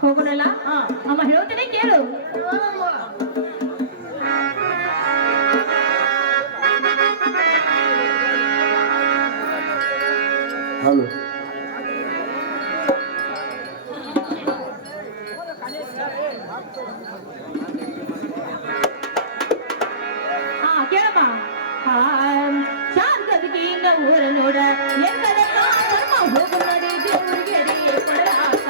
ಹೋಗೋಣಲ್ಲ ಅಮ್ಮ ಹೇಳ್ತೇನೆ ಕೇಳು. ಹಲೋ ಕೇಳಮ್ಮ. ಶಾಂತದಕ್ಕೆ ಇನ್ನ ಊರ ನೋಡ ಹೋಗು ನೋಡಿ ದೇವ್ರಿಗೆ ಕೊಡಲಾಕ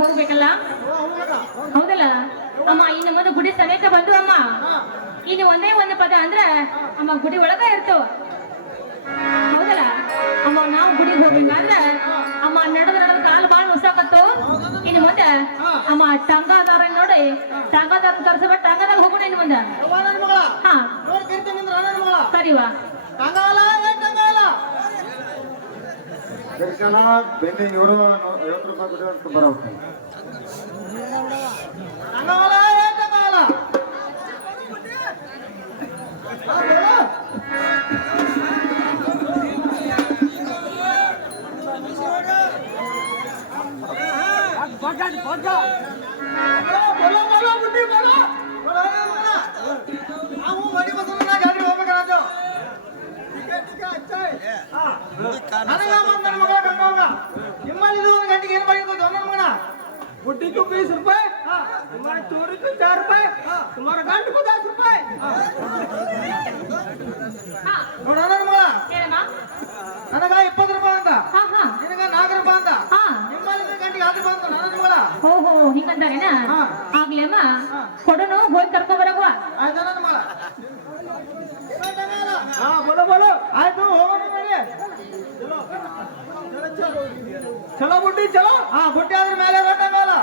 ಹೋಗ್ಬೇಕಲ್ಲ ಹೌದಲ್ಲ ಅಮ್ಮ ಇನ್ನು ಮುಂದೆ ಗುಡಿ ಸಮೇತ ಬಂದು ಅಮ್ಮ ಇನ್ನು ಒಂದೇ ಒಂದು ಪದ ಅಂದ್ರ ಅಮ್ಮ ಗುಡಿ ಒಳಗ ಇರ್ತವ ಹೌದಲ್ಲ ಅಮ್ಮ ನಾವು ಗುಡಿಗೆ ಹೋಗ್ಬೇಕಾದ್ರ ಅಮ್ಮ ನಡೆದ ಕಾಲು ಬಾಳ್ ಉಸಾಕತ್ತು ಇನ್ನು ಮುಂದೆ ಅಮ್ಮ ಟಂಗಾದಾರ ನೋಡಿ ಟಂಗಾದಾರ ಕರ್ಸಬೇಡ ಟಂಗಾದಾಗ ಹೋಗೋಣ ಇನ್ನು ಮುಂದೆ ಹಾ ಸರಿವಾ ಬೆನ್ನಿ ಇವರು 50 ರೂಪಾಯಿ ಬಿಟ್ಟು ಬರೋಕೆ बुढ़ी को 20 रुपए, तुम्हारे चोरी को 4 रुपए, तुम्हारा गंड को 10 रुपए। ನನಗ 20 ರೂಪಾಯಿ ಅಂತ ನಿನಗ 4 ರೂಪಾಯಿ ಅಂತ ನಿಮ್ಮಲ್ಲಿ ಗಂಟೆ 10 ರೂಪಾಯಿ ಅಂತ ನನಗ ಮಗಳ ಓಹೋ ಹಿಂಗಂತಾರೇನ ಆಗ್ಲೇಮ್ಮ ಕೊಡನು ಹೋಗಿ ಕರ್ಕೊಂಡ್ ಬರಗುವ ಆಯ್ತು ನನ್ನ ಮಗಳ ಹಾ ಬೋಲೋ ಬೋಲೋ ಆಯ್ತು ಹೋಗೋಣ ನೋಡಿ ಚಲೋ ಬುಡ್ಡಿ ಚಲೋ ಹಾ ಬುಡ್ಡಿ ಆದ್ರ ಮೇಲೆ ರೋಟ ಮೇಲೆ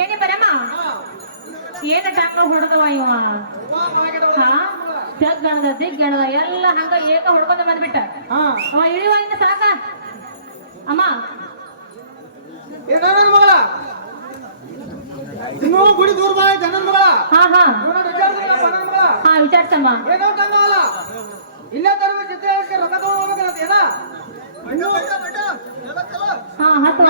ಏನೇ ಬರಮ್ಮ ಏನ ಟಾಂಗ ಹೊಡೆದವ ಇವ ಹಾ ತೆಗ್ಗಣದ ದಿಗ್ಗಣದ ಎಲ್ಲ ಹಂಗ ಏಕ ಹೊಡ್ಕೊಂಡ ಬಂದ್ಬಿಟ್ಟ ಅವ ಇಳಿವ ಇನ್ನ ಸಾಕ ಅಮ್ಮ ಏನ ನನ್ನ ಮಗಳ ಇನ್ನೂ ಗುಡಿ ದೂರ ಬಾ ನನ್ನ ಮಗಳ ಹಾ ಹಾ ನನ್ನ ಮಗಳ ಹಾ ವಿಚಾರಿಸಮ್ಮ ಏನೋ ಕಂಗಾಲ ಇಲ್ಲೇ ತರಬೇಕು ಚಿತ್ರಕ್ಕೆ ರೊಕ್ಕ ತಗೋಬೇಕಂತ ಏನ ಹಾ ಹತ್ತು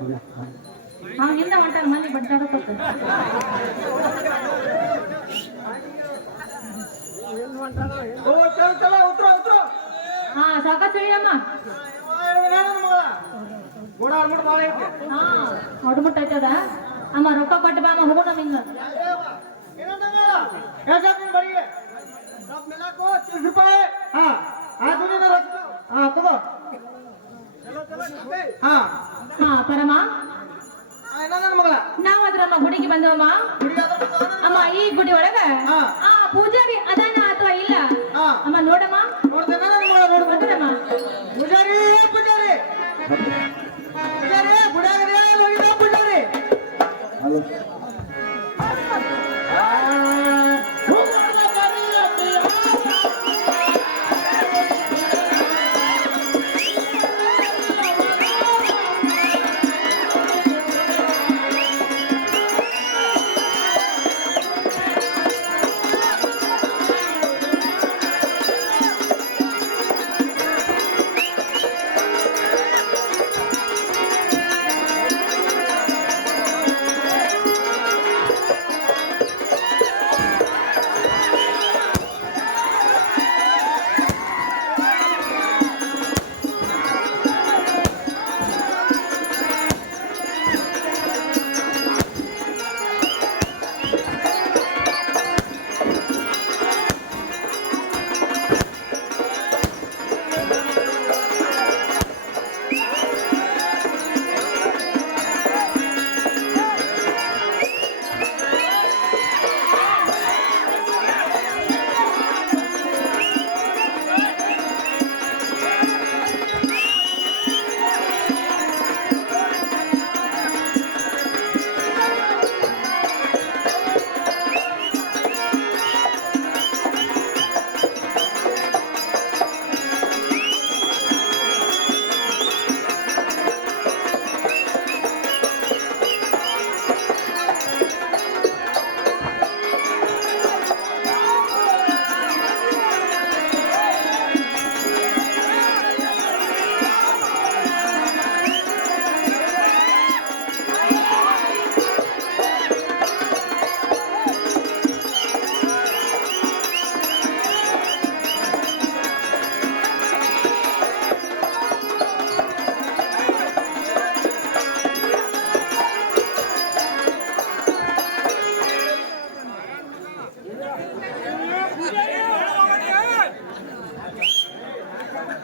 ಹಿಂದೆ ಹೊಂಟಾರ ಮಂದಿ ಬಡ್ಡಾಡಕೋತ ಓ ಚಲ ಚಲ ಉತ್ತರ ಉತ್ತರ ಹಾ ಸಾಕಾಸ್ ಹೇಳಿ ಅಮ್ಮ ಗೋಡ ಆಡ್ಬಿಟ್ಟು ಭಾಳ ಐತೆ ಹೊಡ್ಬಿಟ್ಟೈತದ ಅಮ್ಮ ರೊಕ್ಕ ಕೊಟ್ಟು ಬಾ ಅಮ್ಮ ಹೋಗೋಣ ಹಿಂಗ ಬರಿಗೆ ರೂಪಾಯಿ ಹಾ ಅದು ನೀನು ಹಾ ತಗೋ ಹಾ ಹಾ ಪರಮ ನನ್ನ ಮಗಳ ನಾವ್ ಅದ್ರಮ್ಮ ಗುಡಿಗೆ ಬಂದವಮ್ಮ ಅಮ್ಮ ಈ ಗುಡಿ ಒಳಗ ಆ ಪೂಜಾರಿ ಅದಾನ ಅಥವಾ ಇಲ್ಲ ಹಾ ಅಮ್ಮ ನೋಡಮ್ಮ ನೋಡ್ತೇನೆ ನನ್ನ ಮಗಳ ನೋಡ್ಕೊಂಡ್ರಮ್ಮ ಪೂಜಾರಿ ಪೂಜಾರಿ ಪೂಜಾರಿ ಗುಡಿಯಾಗದೆ ಹೋಗಿದ್ದ ಪೂಜಾರಿ ಹಲೋ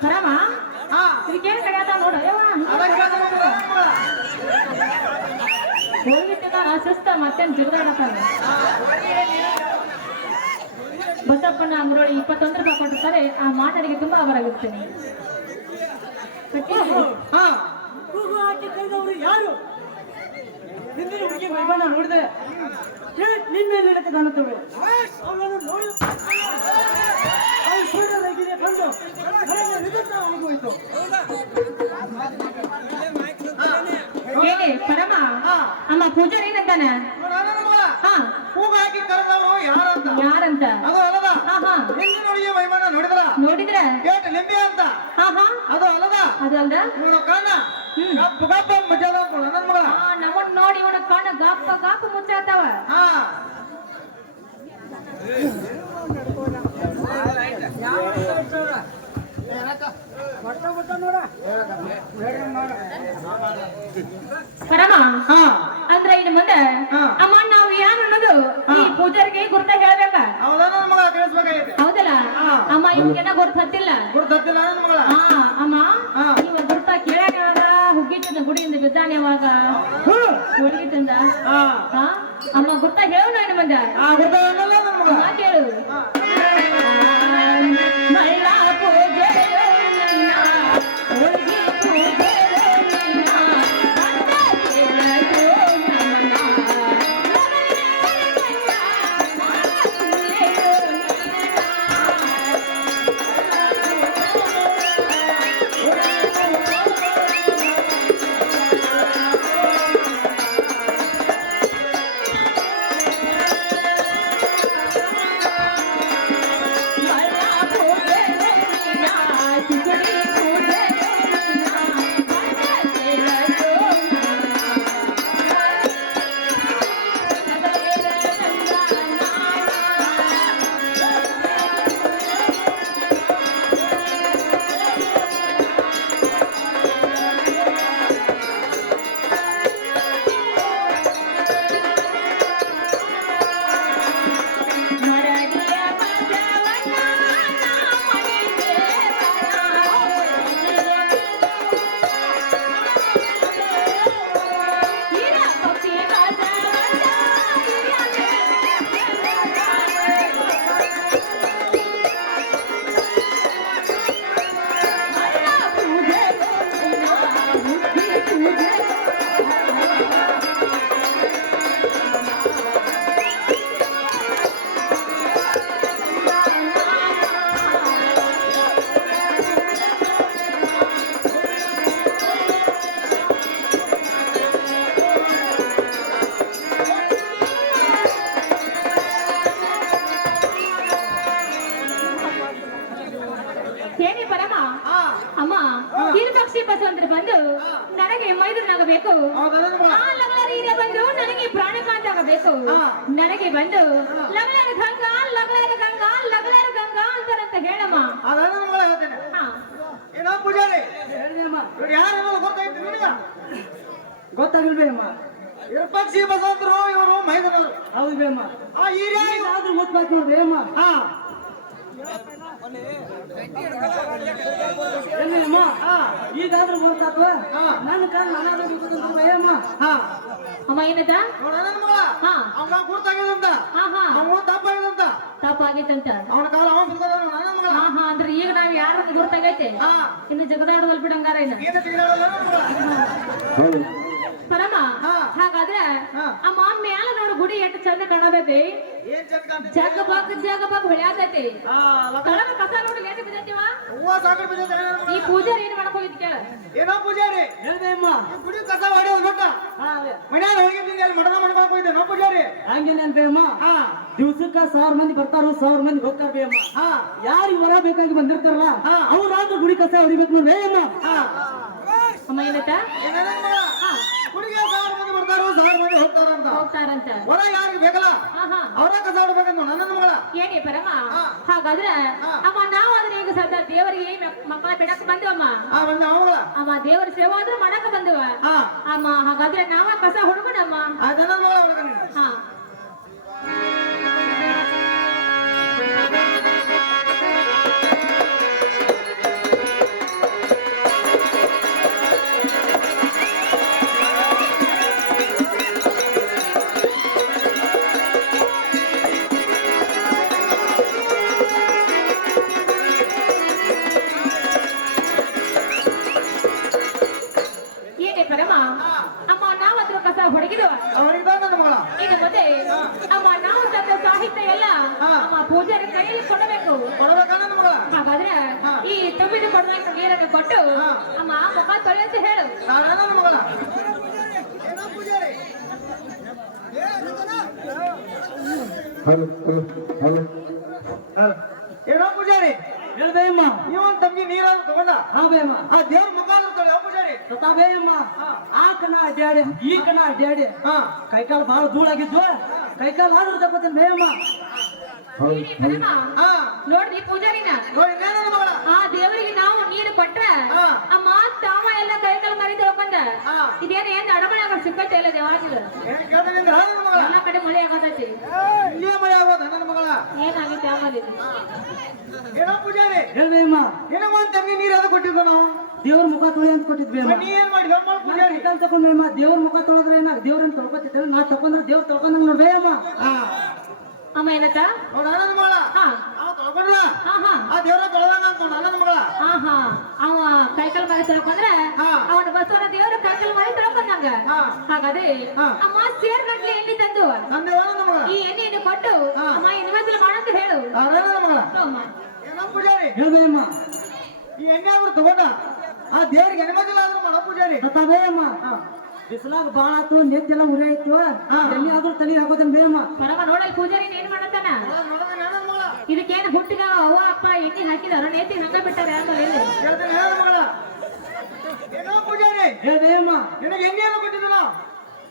ಪರಮ ಹಾ ಇದಕ್ಕೇನ್ ಕಡಿಯಾತ ನೋಡು ಹೋಗಿಟ್ಟಿನ ಸುಸ್ತ ಮತ್ತೇನ್ ಜಿಗದಾಡತ್ತಾರ ಬಸಪ್ಪನ ಅಂಗಡಿ 21 ರೂಪಾಯಿ ಕೊಟ್ಟಿರ್ತಾರೆ ಆ ಮಾಟರಿಗೆ ತುಂಬಾ ಅವರಾಗಿರ್ತೀನಿ ಹಾ ಕೂಗು ಹಾಕಿ ಕರೆದವರು ಯಾರು ಹಿಂದಿನ ಹುಡುಗಿ ಮೈಬಣ್ಣ ನೋಡಿದೆ ನಿನ್ನ ಮೇಲೆ ಇಡಕ್ಕೆ ಕಾಣುತ್ತವೆ ಅವಳನ್ನು ನೋಡಿ ಅವಳು ಸೂರ್ಯರಾಗಿದೆ ಕಂಡು ನನಗೆ ವಿಧತ್ತ ಆಗೋಯ್ತು ಹೇಳಿ ಪರಮ ಅಮ್ಮ ಪೂಜಾರಿ ಏನಂತಾನ ನನ್ನ ಮಗಳ ಹಾ ಕೂಗು ಹಾಕಿ ಕರೆದವರು ಯಾರಂತ ಯಾರಂತ ಅದು ಅಲ್ಲದ ಹಾ ಹಾ ಹಿಂದಿನ ಹುಡುಗಿ ಮೈಮಣ್ಣ ನೋಡಿದ್ರ ನೋಡಿದ್ರ ಕೇಟ್ ಲಿಂಬಿ ಅಂತ ಹಾ ಹಾ ಅದು ಅಲ್ಲದ ಅದು ಅಲ್ದ ಇವನು ಕಣ್ಣ ಗಪ್ಪ ಗಪ್ಪ ಮಜಾದ ನನ್ನ ಮಗಳ ಹಾ ನಮ್ಮನ್ ನೋಡಿ ಇವನ ಕಣ್ಣ ಗಾಪ ಗಾಪ ಮುಚ್ಚಾತಾವ ಹಾ ಪರಮ ಹಾ ಅಂದ್ರ ಇನ್ನು ಮುಂದೆ ಹಾ. ಅಮ್ಮ ನಾವು ಯಾರು ಅನ್ನೋದು ಈ ಪೂಜಾರಿಗೆ ಗುರ್ತ ಹೇಳ್ಬೇಕ ಹೌದಾ ನನ್ನ ಮಗಳ ಕೇಳಿಸ್ಬೇಕಾಗೈತೆ ಹೌದಲ್ಲ ಹಾ. ಅಮ್ಮ ಇವ್ಗೆನ ಗುರ್ತ ಹತ್ತಿಲ್ಲ ಗುರುತತ್ತಿಲ್ಲ ನನ್ನ ಮಗಳ ಹಾ ಅಮ್ಮ ಹಾ. ಇವ ಗುರ್ತ ಕೇಳಾಗ ಯಾವಾಗ ಹುಗ್ಗಿಟ್ಟಿಂದ ಗುಡಿಯಿಂದ ಬಿದ್ದಾನೆ ಯಾವಾಗ ಹುಡುಗಿಟ್ಟಿಂದ ಹಾ ಹಾ ಅಮ್ಮ ಗುರ್ತ ಹೇಳು ಇನ್ನು ಮುಂದೆ ಆ ಗುರುತಲ್ಲ ನನ್ನ ಮಗಳ ಅಮ್ಮ ಕೇಳು ಹಾ. ಮಳ್ಳ ಪೂಜೆಯೋ ನಿನ್ನ, ಹುಡುಗಿ ಪೂಜೆಯೋ ನಿನ್ನ, ಅಂದ ಕೇಳೋ ನಮನ. ಹಿರಪಕ್ಷಿ ಬಸವಂತರು ಬಂದು ನನಗೆ ಮೈದುನಾಗಬೇಕು. ಹೌದಾ ನನ್ನ ಮಗಳ? ಆ ಲಗ್ಲಾರ ಹಿರಿಯ ಬಂದು ನನಗೆ ಪ್ರಾಣಕಾಂತ ಆಗಬೇಕು. ನನಗೆ ಬಂದು ಲಗ್ಲಾರ ಗಂಗಾ ಲಗ್ಲಾರ ಗಂಗಾ ಲಗ್ಲಾರ ಗಂಗಾ ಅಂತಾರಂತ ಹೇಳಮ್ಮ. ಅದ ನನ್ನ ಮಗಳ ಹೇಳ್ತೇನೆ. ಹಾ ಏನೋ ಪೂಜಾರಿ ಹೇಳಿದೆಯಮ್ಮ. ಇವ್ರು ಯಾರು ಅನ್ನೋದು ಗೊತ್ತಾಯ್ತು ನಿನಗ? ಗೊತ್ತಾಗಿಲ್ಬೇಮ್ಮ. ವಿರೂಪಾಕ್ಷಿ ಬಸವಂತರು ಇವರು ಮೈದನವರು. ಹೌದು ಬೇಮ್ಮ. ಆ ಹಿರಿಯ ಆದ್ರೂ ಮುಟ್ಬೇಕು ನೋಡ್ಬೇಮ್ಮ. ಹಾ ಏನಿಲ್ಲಮ್ಮ, ಈಗಾದ್ರೂ ಗೊತ್ತಾತ್ವ ಹಾ. ನನ್ನ ಕಾಲ ನಾನಾಗಬೇಕಂತ ಭಯಮ್ಮ. ಹಾ ಅಮ್ಮ ಏನದ? ನೋಡ ನನ್ನ ಮಗಳ ಹಾ ಅವ ಗುರ್ತಾಗ್ಯದಂತ, ಹಾ ಹಾ ಅವ ತಪ್ಪಾಗ್ಯದಂತ, ತಪ್ಪಾಗೈತಂತ. ಅವನ ಕಾಲ ಅವನ್ ಸುತ್ತದ ನನ್ನ ಮಗಳ. ಹಾ ಹಾ ಅಂದ್ರೆ ಈಗ ನಾವ್ ಯಾರು ಗೊತ್ತಾಗೈತೆ. ಹಾ ಇನ್ನು ಜಗದಾಡವಲ್ ಬಿಡಂಗಾರ ಇಲ್ಲ ಏನು ತಿಂಗಳಲ್ಲ ನನ್ನ ಮಗಳ. ಹೌದು ಪರಮ. ಹಾ. ಹಾಗಾದ್ರೆ ಹಾ. ಅಮ್ಮ ಮ್ಯಾಲ ನೋಡು ಗುಡಿ ಎಷ್ಟು ಚಂದ ಕಾಣತೈತಿ. ಏನ್ ಚಂದ ಕಾಣ್ತೈತಿ? ಜಗ ಬಾಗ್ ಬೆಳೆಯತೈತಿ. ಹಾ ಲಕ್ಕ ತಳಗ ಕಸ ನೋಡಿ ಲೇಟ್ ಬಿದ್ದೈತಿವ. ಹೂವ ಸಾಕರ್ ಬಿದ್ದೈತೆ ನನ್ನ ಈ ಮಗಳ. ಪೂಜಾರಿ ಏನ್ ಮಾಡಕ್ ಹೋಗಿದ್ ಕೇಳ. ಏನೋ ಪೂಜಾರಿ ಹೇಳಿದೆಯಮ್ಮ. ಈ ಗುಡಿ ಕಸ ಹೊಡೆಯೋದು ಗೊತ್ತ? ಹಾ ಅದೇ. ಮನ್ಯಾಗ ಹೋಗಿದ್ದೀನಿ ಅಲ್ಲಿ ಮಡದ ಮಾಡ್ಕೊಳಕ್ ಹೋಗಿದ್ದೆ ನೋ ಪೂಜಾರಿ. ಹಂಗೇನೆ ಅನ್ಬೇಯಮ್ಮ. ಹಾ ದಿವ್ಸಕ್ಕ 1000 ಮಂದಿ ಬರ್ತಾರೋ 1000 ಮಂದಿ ಹೋಗ್ತಾರ ಬೇಯಮ್ಮ. ಹಾ ಯಾರಿಗೆ ವರ ಬೇಕಾಗಿ ಬಂದಿರ್ತಾರಲ್ಲ ಹಾ. ಅವ್ರಾದ್ರೂ ಗುಡಿ ಕಸ ಹೊಡಿಬೇಕು ನೋಡ್ಬೇಯಮ್ಮ. ಹಾ ಅಮ್ಮ ಏನತ್ತ? ಏನ ನನ್ನ ಮಗಳ? ಹಾ ಗುಡಿಗೆ 1000 ಮಂದಿ ಬರ್ತಾರೋ 1000 ಮಂದಿ ಹೋಗ್ತಾರಂತ. ಹೋಗ್ತಾರಂತ. ಹೊರ ಯಾರಿಗೆ ಬೇಕಲ್ಲ ಹಾ ಹಾ ಅವರ ಕಸ ಹೊಡ್ಬೇಕಂತ ನನ್ನ ಮಗಳ. ಏನೇ ಪರಮ? ಹಾ. ಹಾಗಾದ್ರೆ ಹಾ. ಅಮ್ಮ ನಾವು ಅದನ್ನ ಈಗ ಸದ್ದ ದೇವರಿಗೆ ಮಕ್ಕಳ ಬಿಡಕ್ ಬಂದಿವಮ್ಮ. ಆ ಬಂದ ಅವಗಳ. ಅಮ್ಮ ದೇವರ ಸೇವಾ ಆದ್ರೂ ಮಾಡಕ್ ಬಂದಿವ. ಹಾ ಅಮ್ಮ ಹಾಗಾದ್ರೆ ನಾವ ಕಸ ಹುಡುಗನಮ್ಮ. ಆ ಜನ ಮಗಳ ಹೊಡ್ಕೊಂಡು ಹಾ ಏನೇ ಪರಮ? ಅಮ್ಮ ನಾವಂದ್ರೂ ಕಸ ಹೊಡಗಿದವ. ಅವರಿಗೆ ನನ್ನ ಮಗಳ. ಇನ್ನು ಮುಂದೆ ಅಮ್ಮ ನಾವು ತಂದ ಸಾಹಿತ್ಯ ಎಲ್ಲ ಹಾ. ಅಮ್ಮ ಪೂಜಾರಿ ಕೈಯಲ್ಲಿ ಕೊಡಬೇಕು. ಕೊಡ್ಬೇಕ ನನ್ನ ಮಗಳ. ಹಾಗಾದ್ರೆ ಹಾ. ಈ ತುಂಬಿದ ಕೊಡಬೇಕು ನೀರನ್ನು ಕೊಟ್ಟು ಹಾ. ಅಮ್ಮ ಮುಖ ತೊಳೆಯಂತ ಹೇಳು. ನನ್ನ ಮಗಳ. ಏನೋ ಪೂಜಾರಿ ಹಲೋ ಹಲೋ ಹಲೋ ಏನೋ ಪೂಜಾರಿ ಹೇಳ್ಬೇಯಮ್ಮ. ಇವನ್ ತಮ್ಗೆ ನೀರಾದ್ರು ತಗೊಂಡ ಹಾ ಬೇಯಮ್ಮ. ಆ ದೇವ್ರ ಮುಖ ನೋಡ್ತಾಳೆ ಆ ಪೂಜಾರಿ. ಬೇಯಮ್ಮ. ಆ ಕಣ ಅಡ್ಡಾಡಿ ಈ ಕಣ ಅಡ್ಡಾಡಿ ಹಾ ಕೈಕಾಲು ಬಹಳ ಧೂಳಾಗಿದ್ವು. ಕೈಕಾಲು ಆದ್ರೂ ತಗೋತೀನಿ ಬೇಯಮ್ಮ. ಹೌದು ಏನೇ ಪರಮ? ಹಾ ನೋಡ್ರಿ ಪೂಜಾರಿನ ನೋಡಿ ನನ್ನ ಮಗಳ. ಆ ದೇವರಿಗೆ ನಾವು ನೀರು ಕೊಟ್ರೆ ಹಾ. ಅಮ್ಮ ತಾವ ಎಲ್ಲ ಕೈಕಾಲ ಮರಿ ತಗೊಂಡ ಹಾ. ಇದೇನು ಏನ್ ಅಡಮಣೆಯಾಗ ಸಿಕ್ಕತ್ತೆ ಇಲ್ಲ ದೇವಾಜಿಗ. ಏನ್ ಕೇಳ್ತಾನೆ ಅಂದ್ರೆ ನನ್ನ ಮಗಳ. ಎಲ್ಲಾ ಕಡೆ ಮಳೆ ಆಗತೈತಿ. ಇಲ್ಲಿಯೇ ಮಳೆ ಆಗೋದ ನನ್ನ ಮಗಳ. ಏನಾಗೈತಿ ಆಮೇಲೆ? ಏನೋ ಪೂಜಾರಿ ಹೇಳ್ಬೇಯಮ್ಮ. ಏನೋ ಒಂದ್ ತಮ್ಗೆ ನೀರಾದ್ರು ಕೊಟ್ಟಿದ್ದ ನಾವು. ದೇವ್ರ ಮುಖ ತೊಳಿ ಅಂತ ಕೊಟ್ಟಿದ್ಬೇಯಮ್ಮ. ನೀ ಏನ್ ಮಾಡಿ ನಮ್ಮ ಪೂಜಾರಿ? ಕೈಕಾಲು ತಗೊಂಬೇಯಮ್ಮ. ದೇವ್ರ ಮುಖ ತೊಳೆದ್ರೆ ಏನಾಗ ದೇವ್ರನ್ನ ತೊಳ್ಕೊತಿದ್ದೇವೆ. ನಾ ತಗೊಂಡ್ರೆ ದೇವ್ರ ತೊಳ್ಕೊಂಡಂಗ್ ನೋಡ್ಬೇಯಮ್ಮ. ಹಾ ಅಮ್ಮ ಏನತ್ತ? ನೋಡ ನನ್ನ ಮಗಳ. ಹಾ ಅವ ತೊಳ್ಕೊಂಡ್ಲ ಹಾ ಹಾ ಆ ದೇವ್ರ ತೊಳೆದಂಗ ಅಂತ ನನ್ನ ಮಗಳ. ಹಾ ಹಾ ಅವ ಕೈಕಾಲ್ ಮರಿ ತೊಳ್ಕೊಂಡ್ರೆ ಹಾ. ಅವನ ಬಸವನ ದೇವರು ಕೈಕಾಲ್ ಮರಿ ತೊಳ್ಕೊಂಡಂಗ. ಹಾ. ಹಾಗಾದ್ರೆ ಹಾ. ಅಮ್ಮ ಸೇರ್ ಗಟ್ಲೆ ಎಣ್ಣೆ ತಂದು ನಂದೇವ ನನ್ನ ಮಗಳ. ಈ ಎಣ್ಣೆಯನ್ನು ಕೊಟ್ಟು ಹಾ. ಅಮ್ಮ ಇನ್ವೆಸ್ಟ್ ಮಾಡಂತ ಹೇಳು. ನನ್ನ ಮಗಳ. ಅಮ್ಮ ಏನೋ ಪೂಜಾರಿ ಹೇಳ್ಬೇಯಮ್ಮ. ಈ ಎಣ್ಣೆ ಆದ್ರೂ ತಗೊಂಡ ಆ ದೇವ್ರಿಗೆ ಹೆಣ್ಮಕ್ಳು ಆದ್ರೂ ಮಾಡೋ ಪೂಜಾರಿ. ಬೇಯಮ್ಮ. ಹಾ. ಬಿಸಿಲಾಗ ಬಾಳ ಆತು ನೆತ್ತೆಲ್ಲ ಉರಿ ಆಯ್ತು. ಹಾ. ಎಲ್ಲಿ ಆದ್ರೂ ತಲೆ ಹಾಕೋದನ್ ಬೇಯಮ್ಮ. ಪರಮ ನೋಡಲ್ ಪೂಜಾರಿ ಏನ್ ಮಾಡತ್ತಾನ? ನೋಡೋಣ ನನ್ನ ಮಗಳ. ಇದಕ್ಕೇನು ಹುಟ್ಟಿಗ ಅವ್ವ ಅಪ್ಪ ಎಣ್ಣೆ ಹಾಕಿದಾರ ನೇತಿ ಹಂಗ ಬಿಟ್ಟಾರ ಯಾರು ಎಲ್ಲಿ? ಹೇಳ್ತೇನೆ ನನ್ನ ಮಗಳ. ಏನೋ ಪೂಜಾರಿ ಹೇಳ್ಬೇಯಮ್ಮ. ನಿನಗೆ ಎಣ್ಣೆಯನ್ನು ಕೊಟ್ಟಿದ್ದು ನಾವು.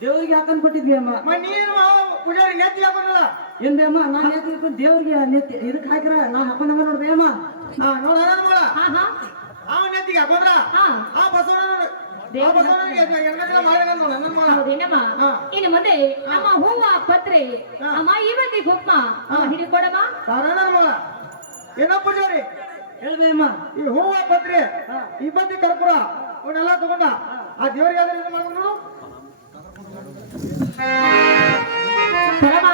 ದೇವ್ರಿಗೆ ಹಾಕೊಂಡ್ ಕೊಟ್ಟಿದ್ವಿಯಮ್ಮ. ನೀನು ಪೂಜಾರಿ ನೆತ್ತಿ ಹಾಕೋದಿಲ್ಲ. ಏನ್ ಬೇಯಮ್ಮ, ನಾನ್ ನೆತ್ತಿ ದೇವ್ರಿಗೆ ನೆತ್ತಿ ಇದಕ್ ಹಾಕಿರ ನಾ ಹಾಕೊಂಡವ ನೋಡ್ಬೇಯಮ್ಮ. ಹಾ ನೋಡ ನನ್ನ ಮಗಳ. ಹಾ ಹಾ ಅವ ನೆತ್ತಿಗೆ ಹಾಕೊಂಡ್ರ ಹಾ ಆ ಬಸವನ ಹೆಣ್ಮಕ್ಳ ಮಾಡಿದಂತ ನನ್ನ ಮಗಳ. ಹೌದೇನಮ್ಮ? ಹಾ. ಇನ್ನು ಮುಂದೆ ಅಮ್ಮ ಹೂವ ಪತ್ರೆ ಹಾ. ಅಮ್ಮ ಇವತ್ತಿ ಗುಪ್ಮ ಹಿಡಿಕೊಡಮ್ಮ. ನನ್ನ ಮಗಳ. ಏನೋ ಪೂಜಾರಿ ಹೇಳ್ಬೇಯಮ್ಮ. ಈ ಹೂವ ಪತ್ರಿ ಈ ಬತ್ತಿ ಕರ್ಪೂರ ಅವನ್ನೆಲ್ಲ ತಗೊಂಡ ಆ ದೇವರಿಗೆ ಆದ್ರೆ ಇದು ಮಾಡ್ಬೇಕು ನೋಡು. ಪರಮ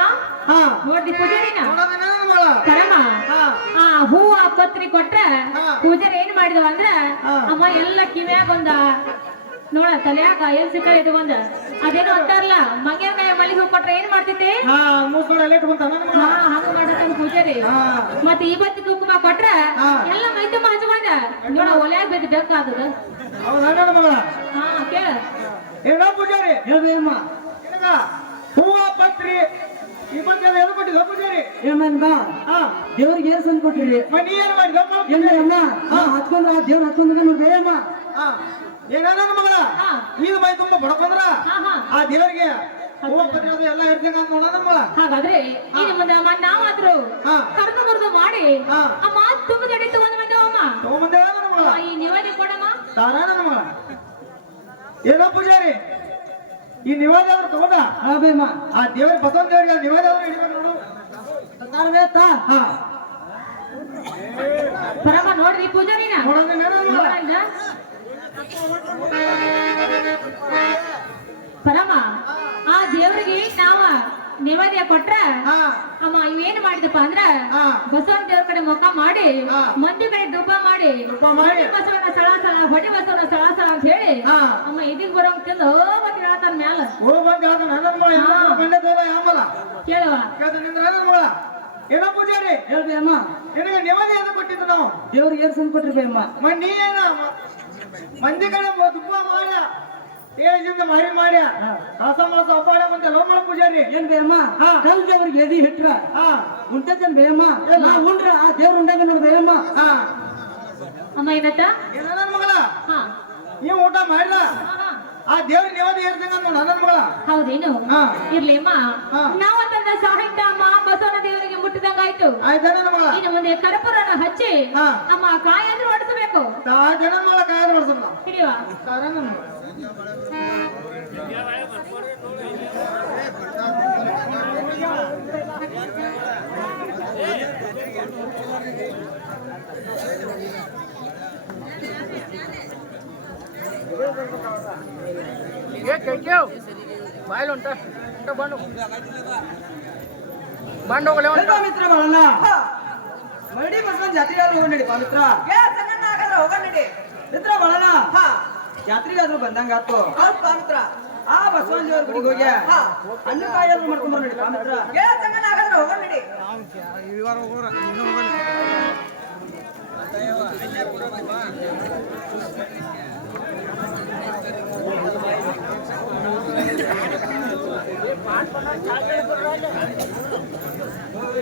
ಹಾ ನೋಡ್ದಿ ಪೂಜಾರಿನ ನೋಡೋದ ನನ್ನ ಮಗಳ. ಪರಮ ಹಾ ಆ ಹೂವ ಪತ್ರಿ ಕೊಟ್ರೆ ಹಾ. ಪೂಜಾರಿ ಏನ್ ಮಾಡಿದವ ಅಂದ್ರ ಹಾ. ಅಮ್ಮ ಎಲ್ಲ ಕಿವ್ಯಾಗ ಒಂದ ನೋಡ ತಲ್ಯಾಗ ಎಲ್ ಸಿಕ್ಕ ಇಟ್ಕೊಂಡ ಅದೇನೋ ಅಂತಾರಲ್ಲ ಮಂಗ್ಯಾಗ ಮಲ್ಲಿಗೆ ಹೂ ಕೊಟ್ರೆ ಏನ್ ಮಾಡ್ತೈತಿ? ಹಾ ಮೂಸ್ಕೊಳ ಎಲ್ಲ ಇಟ್ಕೊಂತ ನನ್ನ ಮಗಳ. ಹಾ ಹಂಗ ಮಾಡತಾನ ಪೂಜಾರಿ. ಹಾ ಮತ್ತೆ ಇವತ್ತು ಕುಂಕುಮ ಕೊಟ್ರ ಹಾ. ಎಲ್ಲ ಮೈ ತುಂಬ ಹಚ್ಕೊಂಡ ನೋಡ ಒಲ್ಯಾಗ ಬಿದ್ದು ಬೇಕಾದದ. ಹೌದಾ ನನ್ನ ಮಗಳ. ಹಾ ಕೇಳ ಏನೋ ಪೂಜಾರಿ ಹೇಳ್ಬೇಯಮ್ಮ. ನಿನಗ ಹೂವ ಪತ್ರಿ ಈ ಬಗ್ಗೆ ಎದು ಕೊಟ್ಟಿದ್ದ ಪೂಜಾರಿ. ಏನ್ ಹಾ ದೇವ್ರಿಗೆ ಏರ್ಸಂತ ಕೊಟ್ರಿ ನೀ ಏನ್ ಮಾಡಿದ ಏನ್ರಿ ಅಮ್ಮ ಹಚ್ಕೊಂಡ್ರ ಆ ದೇವ್ರ ಹಚ್ಕೊಂಡ್ರ ನೋಡ್ರಿ ಅಮ್ಮ ಏನ ನನ್ನ ಮಗಳ ಹಾ. ಈಗ ಮೈ ತುಂಬ ಬಡಕೊಂಡ್ರ ಹಾ ಹಾ ಆ ದೇವರಿಗೆ ಹೂವ ಪತ್ರಿ ಅದು ಎಲ್ಲ ಇರ್ತಂಗ ಅಂತ ನೋಡ ನಮ್ಮ ಮಗಳ ಹಾಗಾದ್ರೆ ಇನ್ನು ಮುಂದೆ ಅಮ್ಮ ನಾವಾದ್ರು ಹಾ. ಕರೆದು ಮುರಿದು ಮಾಡಿ ಹಾ. ಅಮ್ಮ ತುಂಬ ಜಡಿ ತಗೊಂಡ್ ಬಂದೇವಮ್ಮ ತಗೊಂಬಂದೆ ನನ್ನ ಮಗಳ ಈ ನಿವಾದಿ ಕೊಡಮ್ಮ ತಾನ ನನ್ನ ಮಗಳ ಏನೋ ಪೂಜಾರಿ ಈ ನಿವಾದ ಆದ್ರೂ ತಗೊಂಡ ಹಾ ಬೇಮ್ಮ ಆ ದೇವರ ಬಸವನ ದೇವರಿಗೆ ನಿವಾದ ಆದ್ರೂ ಹಿಡಿಬೇಕು ನೋಡು ತಾಳ್ಬೇತಾ ಹಾ ಬರಮ್ಮ ನೋಡ್ರಿ ಪೂಜಾರಿನ ನೋಡೋಣ ನನ್ನ ಮಗಳ ನೋಡಂಗ ಪರಮ ಆ ದೇವರಿಗೆ ನಾವ ನಿವೇದ್ಯ ಕೊಟ್ರ ಹಾ ಅಮ್ಮ ಇವೇನ್ ಮಾಡಿದಪ್ಪ ಅಂದ್ರ ಹಾ. ಬಸವನ ದೇವ್ರ ಕಡೆ ಮುಖ ಮಾಡಿ ಹಾ. ಮಂದಿ ಕಡೆ ಧೂಪ ಮಾಡಿ ಧೂಪ ಮಾಡಿ. ಹೊಡಿ ಬಸವನ ಸಳ ಸಳ ಹೊಡಿ ಬಸವನ ಸಳ ಸಳ ಅಂತ ಹೇಳಿ ಹಾ. ಅಮ್ಮ ಇದೀಗ ಬರೋಂಗ್ ತಿಂದು ಮತ್ತೆ ಹೇಳ್ತಾನ ಮ್ಯಾಲ ಹೋಗಿ ಬಂದು ಹೇಳ್ದ ನನ್ನ ಮಗಳ ಹಾ. ಕಂಡದಲ್ಲ ಯಾಮಲ್ಲ ಕೇಳುವ ಕೇಳ್ದ ನಿಂದ್ರ ನನ್ನ ಮಗಳ ಏನೋ ಪೂಜಾರಿ ಹೇಳ್ಬೇ ಅಮ್ಮ ನಿನಗೆ ನಿವಾದಿ ಅದು ಕೊಟ್ಟಿದ್ದು ನಾವು ದೇವ್ರಿಗೆ ಏರ್ಸನ್ ಕೊಟ್ರಿ ಬೇ ಅಮ್ಮ ನೀ ಏನ ಮಂದಿ ಕಡೆ ತುಪ್ಪ ಮಾಡ್ಯ ತೇಜದಿಂದ ಮಾರಿ ಮಾಡ್ಯ ಮಾಸ ಮಾಸ ಅಪ್ಪಾಡ ಬಂದೆ ಲೋ ಮಾಡ ಪೂಜಾರಿ ಏನ್ ಬೇ ಅಮ್ಮ ಹಾ. ಕಲ್ದ ಅವ್ರಿಗೆ ಎದಿ ಹಿಟ್ರ ಹಾ ಉಂಟನ್ ಬೇ ಅಮ್ಮ ನಾ ಉಂಡ್ರ ಆ ದೇವ್ರ ಉಂಡಾಗ ನೋಡ್ ಬೇ ಅಮ್ಮ ಹಾ ಅಮ್ಮ ಏನತ್ತ ಏನ ನನ್ನ ಮಗಳ ಹಾ ನೀವು ಊಟ ಮಾಡಿಲ್ಲ ಹಾ, ಹಾ. ಆ ದೇವ್ರ ನಿವಾದಿ ಹೇಳ್ತಂಗ ನನ್ನ ಮಗಳ ಹೌದೇನು ಹಾ. ಇರ್ಲಿ ಅಮ್ಮ ಹಾ. ನಾವಂತಂದ ಸಾಹಿತ್ಯ ಅಮ್ಮ ಬಸವನ ದೇವರಿಗೆ ಮುಟ್ಟಿದಂಗಾಯ್ತು ಆಯ್ತಾ ನನ್ನ ಮಗಳ ಇನ್ನು ಮುಂದೆ ಕರ್ಪೂರನ ಹಚ್ಚಿ ಹಾ. ಅಮ್ಮ ಕಾಯಾದ್ರೂ ಹೊಡಿಸಬೇಕು ಜನ ಮಗಳ ಕಾಯ್ದ ಮಾಡ್ಸಲ್ಲ ಹಿಡಿಯುವ ನನ್ನ ಮಗಳ ಮಿತ್ರ ಮಾಡಲ್ಲ ಮರಡಿ ಬಸವನ ಜಾತ್ರೆ ಆದ್ರೂ ಹೋಗಿ ಮಿತ್ರ ಮಿತ್ರ ಮಾಡಲ್ಲ ಜಾತ್ರೆಗಾದ್ರೂ ಬಂದಂಗ ಆತು ಮಿತ್ರ ಆ ಬಸವನ ದೇವ್ರ ಗುಡಿಗೆ ಹೋಗಿ ಹಣ್ಣು ಕಾಯಾದ್ರೂ ಮಾಡ್ಕೊಂಡ್ ನೋಡಿ ಮಿತ್ರ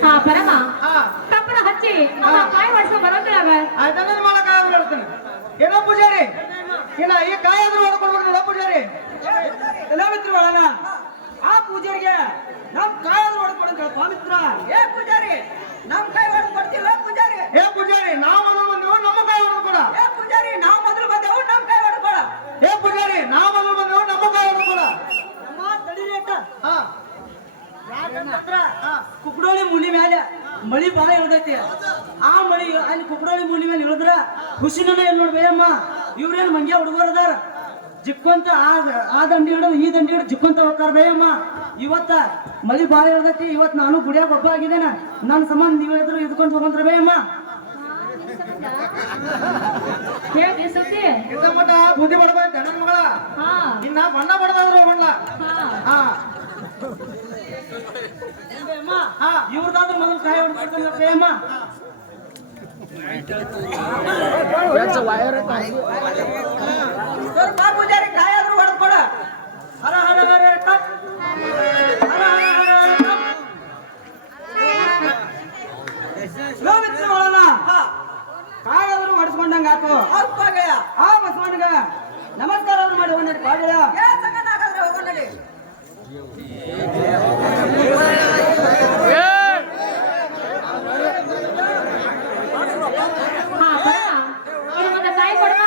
ಹಾ ಪರಮ ಹಾ ಕಪ್ಪನ ಹಚ್ಚಿ ಅಮ್ಮ ಕಾಯಿ ಹೊಡ್ಸ್ಕೊಂಡ್ ಬರೋದ್ರಾಗ ಆಯ್ತಾ ನನ್ನ ಮಗಳ ಕಾಯ್ದು ಮಾಡ್ತಾನೆ ಏನೋ ಪೂಜಾರಿ ಇನ್ನ ಈ ಕಾಯಾದ್ರೂ ಹೊಡ್ಕೊಡ್ಬೇಕು ನೋಡ ಪೂಜಾರಿ ಎಲ್ಲ ಮಿತ್ರ ಮಾಡಲ್ಲ ಆ ಪೂಜಾರಿಗೆ ನಮ್ ಕಾಯಾದ್ರೂ ಹೊಡ್ಕೊಡಂತ ಮಿತ್ರ ಏ ಪೂಜಾರಿ ನಾವು ಮೊದಲು ಬಂದೆವು ನಮ್ಮ ಕಾಯಿ ಹೊಡ್ಕೊಡ ಏ ಪೂಜಾರಿ ನಾವು ಮೊದಲು ಬಂದೆವು ನಮ್ಮ ಕಾಯಿ ಹೊಡ್ಕೊಡ ಹಾ ಕುಕ್ಕಡೋಳಿ ಮುನಿ ಮೇಲೆ ಮಳಿ ಬಾಳ ಇಳ್ದೈತಿ ಆ ಮಳಿ ಅಲ್ಲಿ ಕುಕ್ಕಡೋಳಿ ಮುನಿ ಮೇಲೆ ಇಳಿದ್ರ ಖುಷಿನ ಎಲ್ಲಿ ನೋಡ್ಬೇಯಮ್ಮ ಇವ್ರೇನ್ ಮಂಗ್ಯ ಹುಡುಗರು ಅದಾರ ಜಿಕ್ಕೊಂತ ಆ ದಂಡಿ ಹಿಡಿದು ಈ ದಂಡಿ ಹಿಡಿದು ಜಿಕ್ಕೊಂತ ಹೋಗ್ತಾರ ಬೇಯಮ್ಮ ಇವತ್ತ ಮಳಿ ಬಾಳ ಇಳ್ದೈತಿ ಇವತ್ ನಾನು ಗುಡಿಯಾಗ ಒಬ್ಬ ಆಗಿದ್ದೇನ ನನ್ನ ಸಂಬಂಧ ನೀವ್ ಎದ್ರು ಇದ್ಕೊಂತ ಹೋಗಂತ್ರ ಬೇಯಮ್ಮ ಹೇಳ್ತಿ ಸುದ್ದಿ ಇದ್ದ ಮಟ್ಟ ಬುದ್ಧಿ ಬಡಬೇಕು ನನ್ನ ಮಗಳ ಹಾ ಇನ್ನ ಬಣ್ಣ ಬಡದಾದ್ರು ಬಣ್ಣ ಹಾ ಹಾ ಇವ್ರದಾದ್ರೂ ಮೊದಲು ಕಾಯಿ ಹೊಡ್ಕೊಂಡ್ರ ಬೇಯಮ್ಮ ಕಾಯಾದ್ರೂ ಹೊಡ್ಕೊಡ ಹರ ಹರ ಹರ ಟಪ್. ಹರ ಹರ ಹರ ಟಪ್. ಲೋ ಮಿತ್ರ ಒಳನ. ಕಾಯಾದ್ರೂ ಹೊಡ್ಸ್ಕೊಂಡಂಗ ಆತು ಆ ಬಸವಣ್ಣಿಗ ನಮಸ್ಕಾರ ಮಾಡಿ ಹೋಗಿ ಕಾಗಡ ಹಾ ಪರಮ ಇನ್ನು ಮುಂದೆ ಕಾಯಿ ಕೊಡಮ್ಮ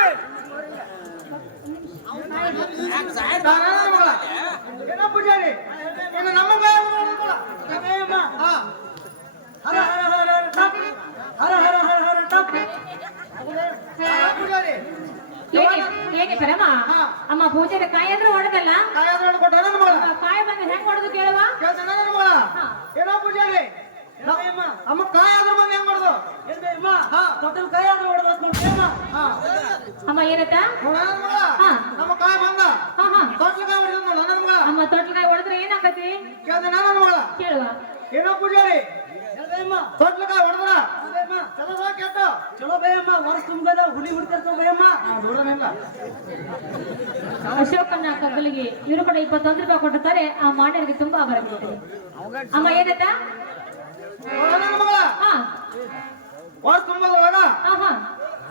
ಏನೋ ಪೂಜಾರಿ ಇನ್ನು ನಮ್ಮ ಕಾಯಾದ್ರೂ ಹೊಡ್ಕೊಡ ಹಾ ಹರ ಹರ ಹರ ಟಪ್. ಹರ ಹರ ಹರ ಹರ ಟಪ್. ಪೂಜಾರಿ ಹೇಗೆ ಪರಮ ಅಮ್ಮ ಪೂಜೆಗೆ ಕಾಯಿ ಆದ್ರೂ ಹೊಡೆದಲ್ಲ ಕಾಯಾದ್ರೂ ಹೊಡ್ಕೊಟ್ಟ ನನ್ನ ಮಗಳ ಕಾಯಿ ಬಂದು ಹೆಂಗ್ ಹೊಡೆದು ಕೇಳುವ ಕೇಳ್ತ ನನ್ನ ಮಗಳ ಹಾ. ಏನೋ ಪೂಜಾರಿ ಅಮ್ಮ ಕಾಯಾದ್ರೂ ಬಂದು ಹೆಂಗ್ ಮಾಡುದು ಏನ್ ಬೇಯಮ್ಮ ತೊಟ್ಟಲ್ ಕಾಯಾದ್ರೂ ಹೊಡೆದ ನೋಡ್ಬೇಯಮ್ಮ ಹಾ ಅಮ್ಮ ಏನತ್ತ ನೋಡ ನನ್ನ ಮಗಳ ಹಾ. ನಮ್ಮ ಕಾಯಿ ಬಂದ ಹಾ ಹಾ ತೊಟ್ಲು ಕಾಯಿ ಹೊಡಿದ ನೋಡ ನನ್ನ ಮಗಳ ಅಮ್ಮ ತೊಟ್ಲಕಾಯಿ ಹೊಡೆದ್ರೆ ಏನಾಗತಿ ಕೇಳ್ತ ನನ್ನ ಮಗಳ ಕೇಳುವ ಏನೋ ಪೂಜಾರಿ ಬೇಯಮ್ಮ ತೊಟ್ಲು ಕಾಯಿ ಹೊಡೆದ್ರ ಬೇಯಮ್ಮ ಚಲೋ ಕೆಟ್ಟ ಚಲೋ ಬೇಯಮ್ಮ ವರ್ಷ ತುಂಬದ ಹುಲಿ ಹುಡ್ತಿರ್ತಾವ ಬೇಯಮ್ಮ ನೋಡೋಣಿಲ್ಲ ಅಶೋಕನ ಕಗ್ಗಲಿಗೆ ಇವರು ಕೂಡ 21 ರೂಪಾಯಿ ಕೊಟ್ಟಿರ್ತಾರೆ ಆ ಮಾಡ್ಯರಿಗೆ ತುಂಬಾ ಬರುತ್ತೆ ಅಮ್ಮ ಏನತ್ತ ನನ್ನ ಮಗಳ ಹಾ ವರ್ಷ ತುಂಬದ್ರೊಳಗ ಆಹಾ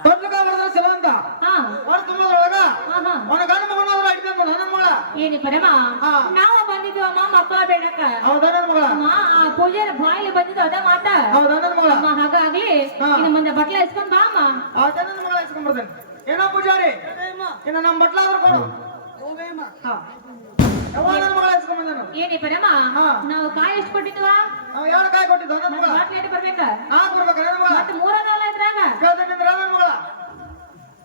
ತೊಟ್ಲಕ ಬಡದ್ರ ಚಲೋ ಅಂತ ಹಾ ವರ್ಷ ತುಂಬದ್ರೊಳಗ ಆಹಾ ಅವನ ಗಂಡ ಮಗನಾದ್ರು ಅಡಿದಂತ ನನ್ನ ಮಗಳ ಏನಿ ಪರಮ ಹಾ. ನಾವು ಬಂದಿದ್ವು ಅಮ್ಮ ಮಕ್ಕಳ ಬೇಡಕ ಹೌದಾ ನನ್ನ ಮಗಳ ಅಮ್ಮ ಆ ಪೂಜಾರ ಬಾಯಿಲಿ ಬಂದಿದ್ದು ಅದ ಮಾತ ಹೌದಾ ನನ್ನ ಮಗಳ ಅಮ್ಮ ಹಾಗಾಗ್ಲಿ ಹಾ. ಇನ್ನು ಮುಂದೆ ಬಟ್ಲ ಇಸ್ಕೊಂಡ್ ಬಾ ಅಮ್ಮ ಹೌದಾ ನನ್ನ ಮಗಳ ಇಸ್ಕೊಂಡ್ಬರ್ತೇನೆ ಏನೋ ಪೂಜಾರಿ ಇನ್ನು ನಮ್ಮ ಬಟ್ಲಾದ್ರು ಕೊಡು ಹಾ ಯಾವಾಗ ನನ್ನ ಮಗಳ ಇಸ್ಕೊಂಡ್ಬಂದನು ಏನಿ ಪರಮ ಹಾ. ನಾವು ಕಾಯಿ ಎಷ್ಟು ಕೊಟ್ಟಿದ್ವಾ ನಾವು ಎರಡು ಕಾಯಿ ಕೊಟ್ಟಿದ್ದ ನನ್ನ ಮಗಳ ಬಾಟ್ಲಿ ಇಟ್ಟು ಬರ್ಬೇಕ ಕೊಡ್ಬೇಕ ನನ್ನ ಮಗಳ ಮತ್ತೆ ಮೂರನಲ್ಲ ಇದ್ರಾಗ ಕೇಳ್ತೇನೆ ನನ್ನ ಮಗಳ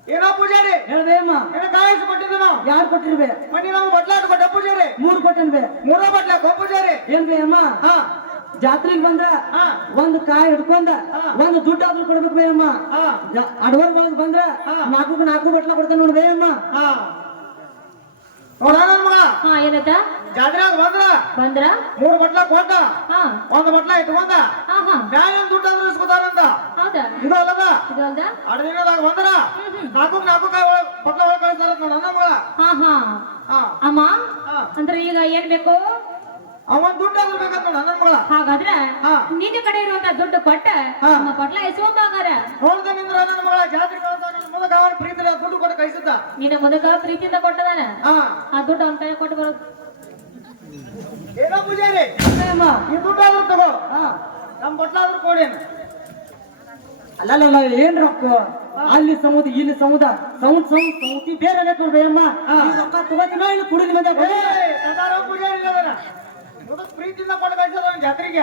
ಏನೋ ಪೂಜಾರಿ ಹೇಳ್ಬೇ ಅಮ್ಮ ಏನು ಕಾಯಿ ಕೊಟ್ಟಿದ್ದು ನಾವು ಯಾರು ಕೊಟ್ಟಿರ್ಬೇ ಮನಿ ನಾವು ಬಟ್ಲಾಟ ಕೊಟ್ಟ ಪೂಜಾರಿ 3 ಕೊಟ್ಟನ್ಬೇ ಮೂರ ಬಟ್ಲಾಕ ಪೂಜಾರಿ ಏನ್ಬೇ ಅಮ್ಮ ಹಾ ಜಾತ್ರೆಗೆ ಬಂದ್ರ ಹಾ. ಒಂದು ಕಾಯಿ ಹಿಡ್ಕೊಂಡ ಹಾ. ಒಂದು ದುಡ್ಡು ಆದ್ರೂ ಕೊಡ್ಬೇಕು ಬೇ ಅಮ್ಮ ಹಾ ಅಡವರ್ ಒಳಗ್ ಬಂದ್ರ ಹಾ. 4 ಬಟ್ಲ ಕೊಡ್ತಾನೆ ನೋಡ್ಬೇ ಅಮ್ಮ ಹಾ ನೋಡ ನನ್ನ ಮಗ ಹಾ ಏನತ್ತ ಜಾತ್ರೆಯಾಗ ಬಂದ್ರ 3 ಬಟ್ಲ ಕೊಟ್ಟ ಹಾ ಒಂದು ಬಟ್ಲ ಇಟ್ಕೊಂಡ ಹಾ ಹಾ ಬ್ಯಾನ್ ದುಡ್ಡು ಅಂದ್ರೆ ಇಸ್ಕೊತಾರಂತ ಹೌದಾ ಇದು ಅಲ್ಲದ ಇದು ಅಲ್ದ ಅಡ ದಿನದಾಗ ಬಂದ್ರ 4 ಕಾಯಿ ಬಟ್ಲ ಒಳಗೆ ಕಳಿಸ್ತಾರ ನೋಡ ನನ್ನ ಮಗಳ ಹಾ ಹಾ ಹಾ ಅಮ್ಮ ಹಾ ಅಂದ್ರೆ ಈಗ ಏನ್ ಬೇಕು ಅವನ್ ದುಡ್ಡು ಆದ್ರೂ ಬೇಕಂತ ನೋಡ ನನ್ನ ಮಗಳ ಹಾಗಾದ್ರೆ ಹಾ. ನಿನ್ನ ಕಡೆ ಇರುವಂತ ದುಡ್ಡು ಕೊಟ್ಟ ಹಾ. ನಮ್ಮ ಪಟ್ಲ ಇಸ್ಕೊಂಬಾಗಾರ ನೋಡ್ದೆ ನಿಂದ್ರ ನನ್ನ ಮಗಳ ಜಾತ್ರೆ ಕಳ್ದ ನನ್ನ ಮುದಗ ಅವನ ಪ್ರೀತಿ ದುಡ್ಡು ಕೊಟ್ಟು ಕಳಿಸಿದ್ದ ನಿನ್ನ ಮುದಕ ಪ್ರೀತಿಯಿಂದ ಕೊಟ್ಟದಾನ ಹಾ ಆ ದುಡ್ಡು ಅವನ ಕೈ ಕೊಟ್ಟು ಬರೋದು ಏನೋ ಪೂಜಾರಿ ಅಮ್ಮ ಈ ದುಡ್ಡು ಆದ್ರೂ ತಗೋ ಹಾ ನಮ್ ಬಟ್ಲ ಆದ್ರೂ ಕೊಡೇನು ಅಲ್ಲಲ್ಲ ಏನ್ ರೊಕ್ಕ ಅಲ್ಲಿ ಸಮುದ ಇಲ್ಲಿ ಸೌತಿ ಬೇರೆ ಬೇಕು ನೋಡ್ಬೇ ಅಮ್ಮ ಈ ರೊಕ್ಕ ತಗೋತಿನೋ ಇಲ್ಲಿ ಕುಡಿದ ಮಂದಿ ಪೂಜಾರಿ ಅದನ್ನ ಮುದಕ್ ಪ್ರೀತಿಯಿಂದ ಕೊಟ್ಟು ಕಳಿಸೋದು ಅವನ ಜಾತ್ರೆಗೆ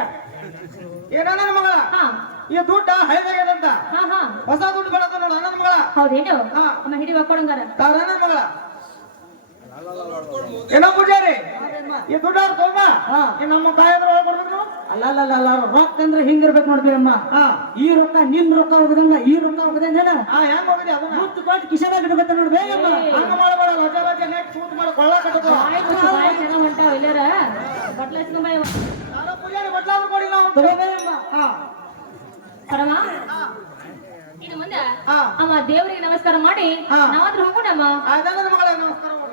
ಏನ ನನ್ನ ಮಗಳ ಹಾ ಈ ದುಡ್ಡ ಹೈದಾಗ್ಯದಂತ ಹಾ ಹಾ ಹೊಸ ದುಡ್ಡು ಬೆಳತ ನೋಡ ನನ್ನ ಮಗಳ ಹೌದೇನು ಹಾ. ಅಮ್ಮ ಹಿಡಿಯುವ ಕೊಡಂಗಾರ ತಾರ ನನ್ನ ಮಗಳ ಏನೋ ಪೂಜಾರಿ ಈ ದುಡ್ಡು ಅವ್ರು ತಗೊಂಬ ಹಾ. ಈ ನಮ್ಮ ಕಾಯದ್ರ ಒಳಗೆ ಕೊಡ್ಬೇಕು ಅಲ್ಲಲ್ಲ ರೊಕ್ಕ ಅಂದ್ರೆ ಹಿಂಗಿರ್ಬೇಕು ನೋಡ್ಬೇ ಅಮ್ಮ ಹಾ ಈ ರೊಕ್ಕ ನಿಮ್ ರೊಕ್ಕ ಹೋಗದಂಗ ಈ ರೊಕ್ಕ ಹೋಗದೇನ ಹಾ ಹೆಂಗ್ ಹೋಗಿದೆ ಅದನ್ನ ಮುತ್ತು ಕೊಟ್ಟು ಕಿಶನಾಗ ಇಡ್ಬೇಕ ನೋಡ್ಬೇ ಅಮ್ಮ ಹಂಗ ಮಾಡಬೇಡ ಲಜ ಲಜ ನೆಕ್ ಸೂಟ್ ಮಾಡಿ ಕೊಳ್ಳ ಕಟ್ಟದ ಬಾಯಿ ಜನ ಹೊಂಟಾವ ಇಲ್ಲಾರ ಬಟ್ಲ ಇಸ್ಕೊಂಬ ನಾನು ಪೂಜಾರಿ ಬಟ್ಲಾದ್ರು ಕೊಡಿ ನಾವು ತಗೋಬೇ ಅಮ್ಮ ಹಾ ಪರಮ ಇನ್ನು ಮುಂದೆ ಹಾ ಅಮ್ಮ ದೇವರಿಗೆ ನಮಸ್ಕಾರ ಮಾಡಿ ಹಾ. ನಾವಾದ್ರೂ ಹೋಗೋಣಮ್ಮ ಆಯ್ತಾ ನನ್ನ ಮಗಳ ನಮಸ್ಕಾರ ಮಾಡು.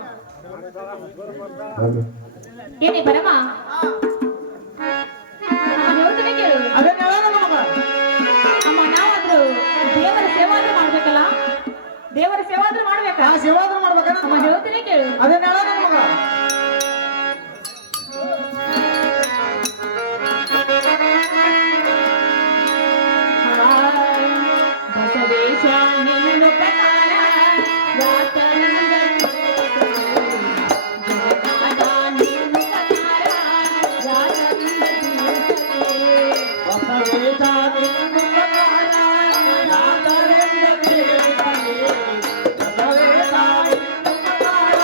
ಏನೇ ಪರಮ ಅಮ್ಮ ಹೇಳ್ತೀನಿ ಕೇಳು ಅದೇನ್ ಹೇಳ ನನ್ನ ಮಗಳ ಅಮ್ಮ ನಾವಾದ್ರೂ ದೇವರ ಸೇವಾದ್ರೂ ಮಾಡ್ಬೇಕಲ್ಲ ದೇವರ ಸೇವಾದ್ರೂ ಮಾಡ್ಬೇಕಾ ಆ ಸೇವಾದ್ರು ಮಾಡ್ಬೇಕೇನ ಅಮ್ಮ ಹೇಳ್ತೀನಿ ಕೇಳು ಅದೇನ್ ಹೇಳ ನನ್ನ ಮಗಳ ಬಸವೇಶ ನಿನ್ನ ಪ್ರಕಾರ ಯಾತನಿಂದ ಜಗದಾದ ನಿನ್ನ ಪ್ರಕಾರ ಯಾತನಿಂದ ಬಸವೇಶ ನಿನ್ನ ಪ್ರಕಾರ ಯಾತರಿಂದ ಕೇಳಿದನೆ ಬಸವೇಶ ನಿನ್ನ ಪ್ರಕಾರ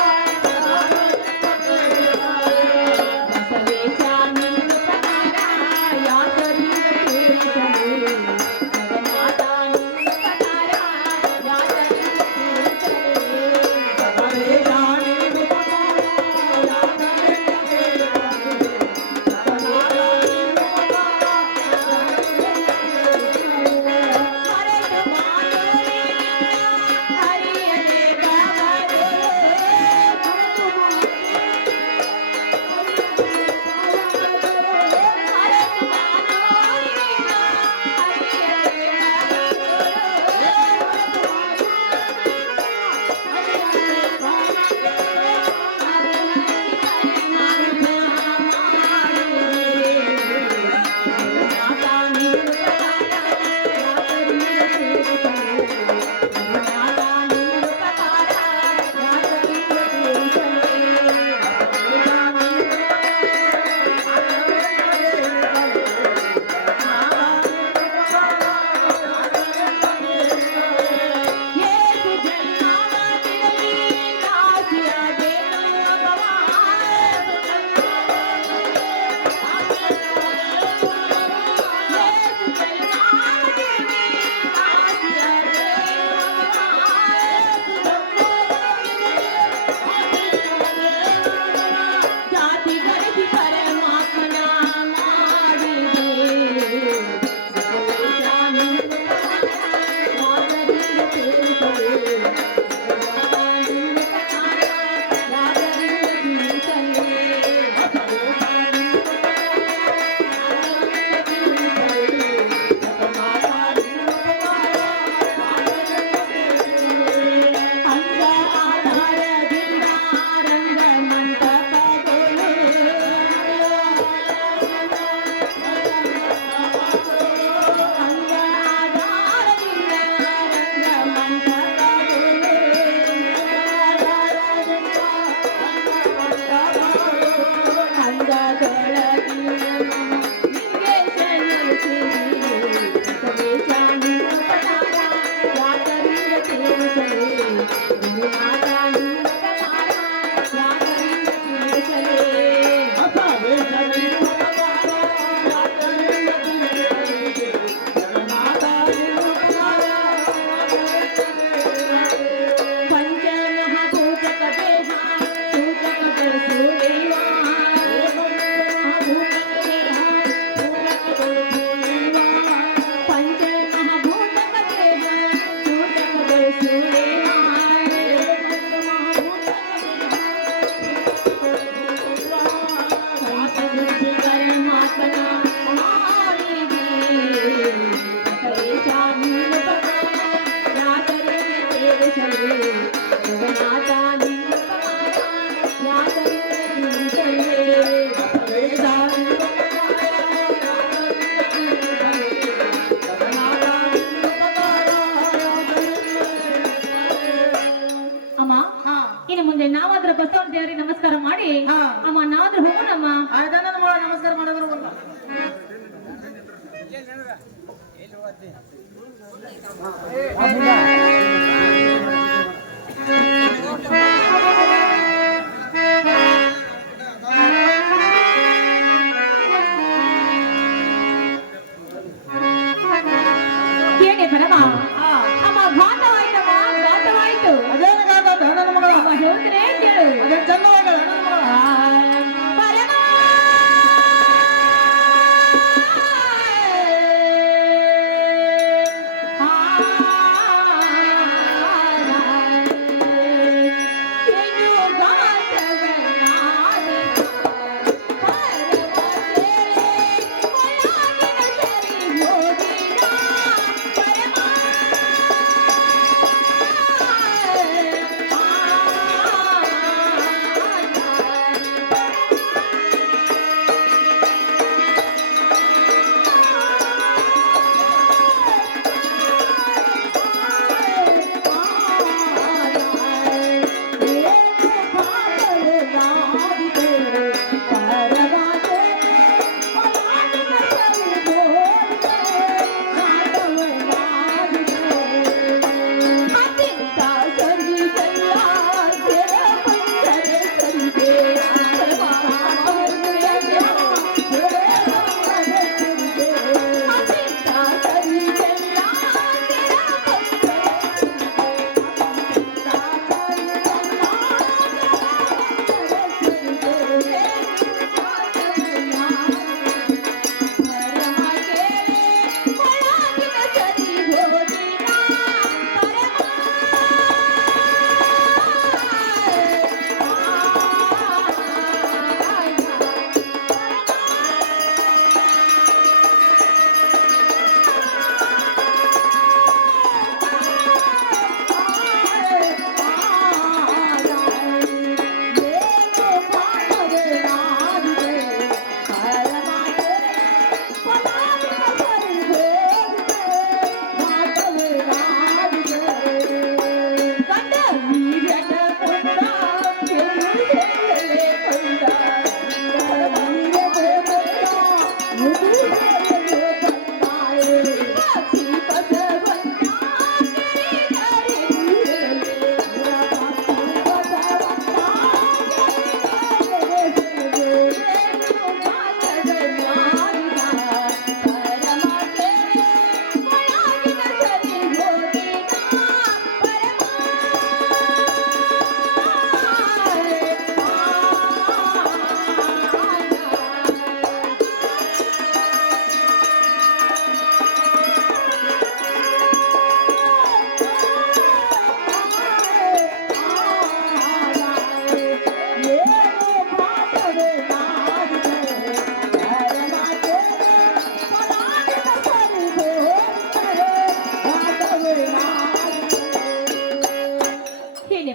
ಇನ್ನು ಮುಂದೆ ನಾವಾದ್ರೂ ಬಸವಣ್ಣ ದೇವರಿಗೆ ನಮಸ್ಕಾರ ಮಾಡಿ ಹಾ. ಅಮ್ಮ ನಾವಾದ್ರೂ ಹೋಗೋಣಮ್ಮ. ಆಯ್ತಾ ನನ್ನ ಮಗಳ ನಮಸ್ಕಾರ ಮಾಡಿದ್ರು ಬಂದ ಏನೇ ಪರಮ ಅಮ್ಮ ಘಾತವಾಯ್ತಮ್ಮ ಘಾತವಾಯ್ತು. ಅದೇನಾಗ ನನ್ನ ಮಗಳ ಅಮ್ಮ ಹೇಳ್ತೇನೆ ಕೇಳು. ಅದೇ ಚಂದವಾಗ ನನ್ನ ಮಗಳ ಪರಮ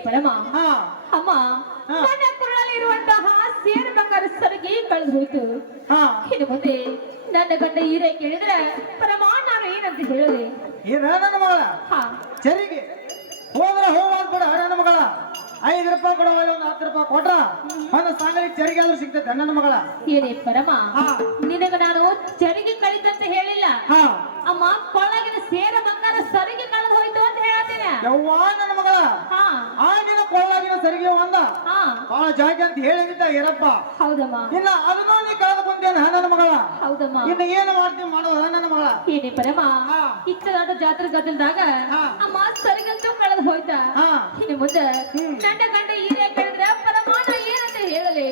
ಪರಮ ಹಾ ಅಮ್ಮ ನನ್ನ ಕುರಳಲ್ಲಿ ಇರುವಂತಹ ಸೇರು ಬಂಗಾರ ಸರಿಗೆ ಕಳೆದು ಹೋಯ್ತು. ಹಾ ಇನ್ನು ಮುಂದೆ ನನ್ನ ಗಂಡ ಹೀರೆ ಕೇಳಿದ್ರೆ ಪರಮ ನಾನು ಏನಂತ ಹೇಳಲಿ? ಏನ ನನ್ನ ಮಗಳ ಹಾ ಚರಿಗೆ ಹೋದ್ರೆ ಹೋಗೋದ್ ಬಿಡ ನನ್ನ ಮಗಳ 5 ರೂಪಾಯಿ ಕೊಡುವ ಒಂದು 10 ರೂಪಾಯಿ ಕೊಟ್ರ ಒಂದು ಸಾಂಗಲಿ ಚರಿಗೆ ಆದ್ರೂ ಸಿಗ್ತೈತೆ ನನ್ನ ಮಗಳ. ಏನೇ ಪರಮ ಹಾ ನಿನಗ ನಾನು ಚರಿಗೆ ಕಳಿತಂತ ಹೇಳಿಲ್ಲ ಹಾ ಅಮ್ಮ, ಕೊಳಗಿನ ಸೇರ ಬಂಗಾರ ಸರಿಗೆ ಕಳೆದು ಹೋಯ್ತು ಅಂತ ಹೇಳ್ತೇನೆ. ಯವ್ವಾ ನನ್ನ ಮಗಳ ಹಾ ಆಗಿನ ಕೊಳ್ಳಾಗಿನ ಸರಿಗೆ ಒಂದ ಹಾ ಬಹಳ ಜಾಗ ಅಂತ ಹೇಳಿದ್ದ ಏನಪ್ಪ. ಹೌದಮ್ಮ ಇನ್ನ ಅದನ್ನು ನೀ ಕಳೆದು ಬಂದೇನ ನನ್ನ ಮಗಳ. ಹೌದಮ್ಮ. ಇನ್ನು ಏನು ಮಾಡ್ತೀವಿ ಮಾಡೋದ ನನ್ನ ಮಗಳ. ಏನೇ ಪರಮ ಹಾ. ಇತ್ತದಾದ ಜಾತ್ರೆ ಗದ್ದಲ್ದಾಗ ಹಾ. ಅಮ್ಮ ಸರಿಗಂತೂ ಕಳೆದು ಹೋಯ್ತಾ. ಹಾ. ಇನ್ನು ಮುಂದೆ ನನ್ನ ಗಂಡ ಹೀರೆ ಕೇಳಿದ್ರೆ ಪರಮ ನಾ ಏನಂತ ಹೇಳಲಿ?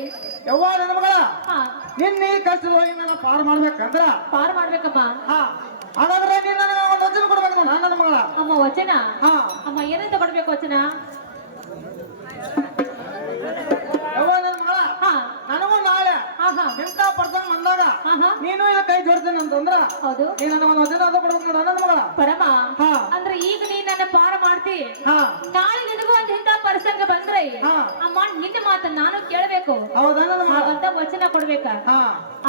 ಯವ್ವಾ ನನ್ನ ಮಗಳ ಹಾ ನಿನ್ನ ಈ ಕಷ್ಟದೊಳಗೆ ನಾನು ಪಾರು ಮಾಡ್ಬೇಕಂದ್ರ ಪಾರ್ ಮಾಡ್ಬೇಕಮ್ಮ. ಹಾ ಹಾಗಾದ್ರೆ ನೀನ್ ನನಗೆ ಒಂದು ವಚನ ಕೊಡ್ಬೇಕು ನನ್ನ ಮಗಳ. ಅಮ್ಮ ವಚನ? ಹಾ ಅಮ್ಮ ಏನಂತ ಕೊಡ್ಬೇಕು ವಚನ? ಯವ್ವ ನನ್ನ ಮಗಳ ಹಾ ನನಗೂ ನಾಳೆ ಹಾ ಹಾ ಇಂಥ ಪರ್ಸನ್ ಬಂದಾಗ ಹಾ ಹಾ ನೀನು ಈಗ ಕೈ ಜೋಡ್ತೇನೆ ಅಂತಂದ್ರ ಹೌದು ನೀ ನನಗೆ ಒಂದು ವಚನ ಅದ ಕೊಡ್ಬೇಕು ನೋಡ ನನ್ನ ಮಗಳ. ಪರಮ. ಹಾ. ಅಂದ್ರೆ ಈಗ ನೀ ನನ್ನ ಪಾರ ಮಾಡ್ತಿ, ಹಾ ನಾಳೆ ನಿನಗೂ ಒಂದು ಇಂಥ ಪ್ರಸಂಗ ಬಂದ್ರೆ ಹಾ. ಅಮ್ಮ ನಿನ್ನ ಮಾತನ್ನ ನಾನು ಕೇಳಬೇಕು, ಹೌದಾ ನನ್ನ ಮಗಳ. ಹಾಗಂತ ವಚನ ಕೊಡ್ಬೇಕ. ಹಾ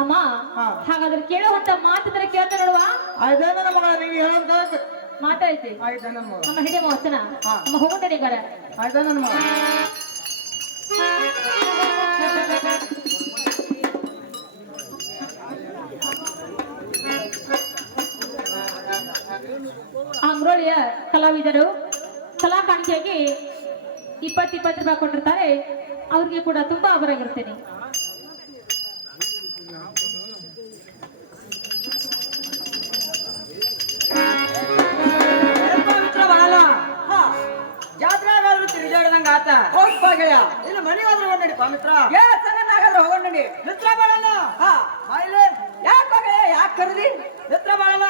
ಅಮ್ಮ ಹಾ. ಹಾಗಾದ್ರೆ ಕೇಳುವಂತ ಮಾತಿದ್ರೆ ಕೇಳ್ತಾ ನೋಡುವ. ಆಯ್ತಾ ನನ್ನ ಮಗಳ ನಿಂಗೆ ಹೇಳಂತ ಮಾತಾಯ್ತಿ ಆಯ್ತಾ ನನ್ನ ಮಗಳ. ಅಮ್ಮ ಹಿಡಿಯಮ್ಮ ವಚನ. ಹಾ. ಅಮ್ಮ ಹೋಗುತ್ತೇನೆ ಈಗ. ಆಯ್ತಾ ನನ್ನ ಮಗಳ. ಕಲಾವಿದರು ಕಲಾ ಕಾಣಿಕೆಯಾಗಿ 20 ರೂಪಾಯಿ ಕೊಟ್ಟಿರ್ತಾರೆ. ಅವ್ರಿಗೆ ಕೂಡ ತುಂಬಾ ಆಭಾರಿಯಾಗಿರ್ತೇನೆ. ಜಾತ್ರೆಗಾದ್ರೂ ತಿರುಗಾಡದಂಗ ಆತ ಹೋಗ್ಬಾ ಗೆಳೆಯ. ಇನ್ನು ಮನೆಗಾದ್ರೂ ಹೋಗಿ ಮಿತ್ರ. ಹೋಗೋಣ ಮಿತ್ರ ಬಾಳಲ್ಲ. ಬಾಯಿಲೆ ಯಾಕೆ ಯಾಕೆ ಕರೆದಿ ಮಿತ್ರ ಬಾಳಲ್ಲ.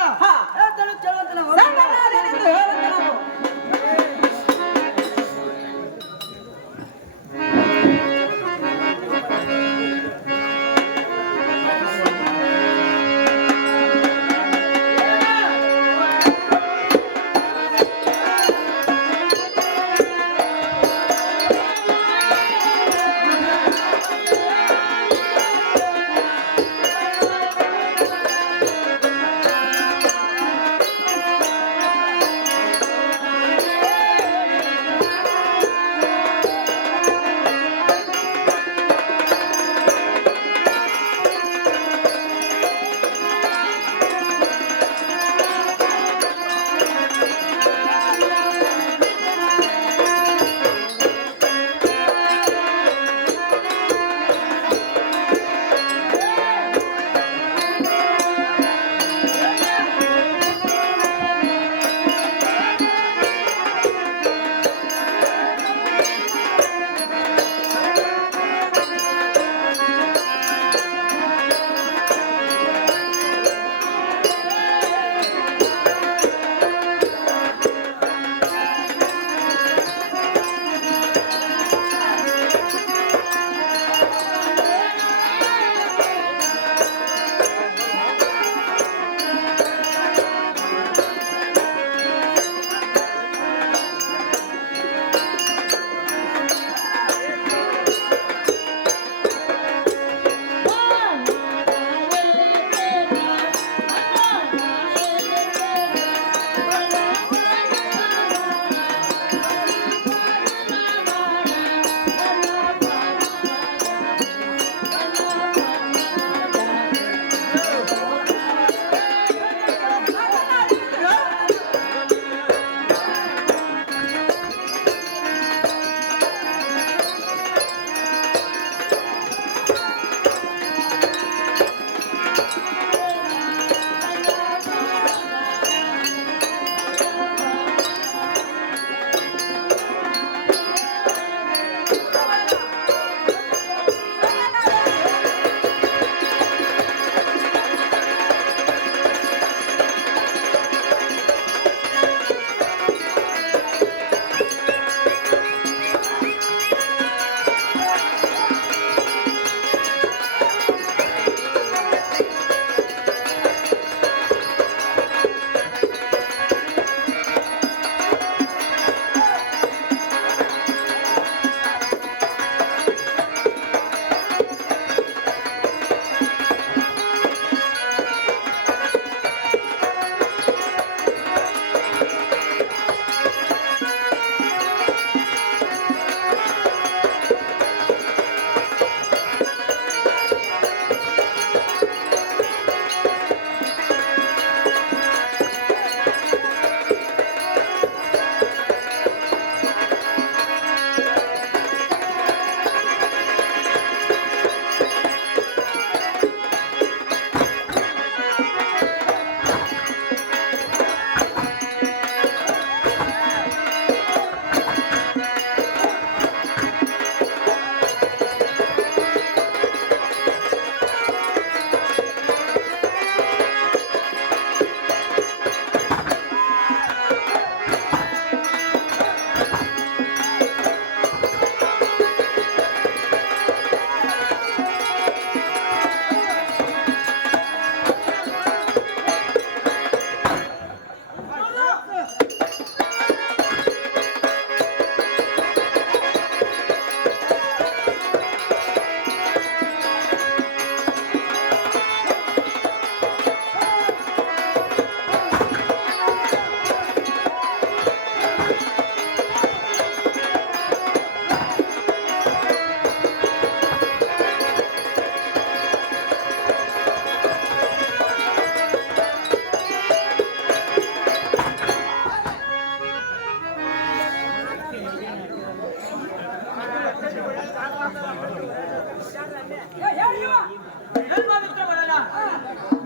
ಏನ್ ಪವಿತ್ರ ಬರಲ್ಲ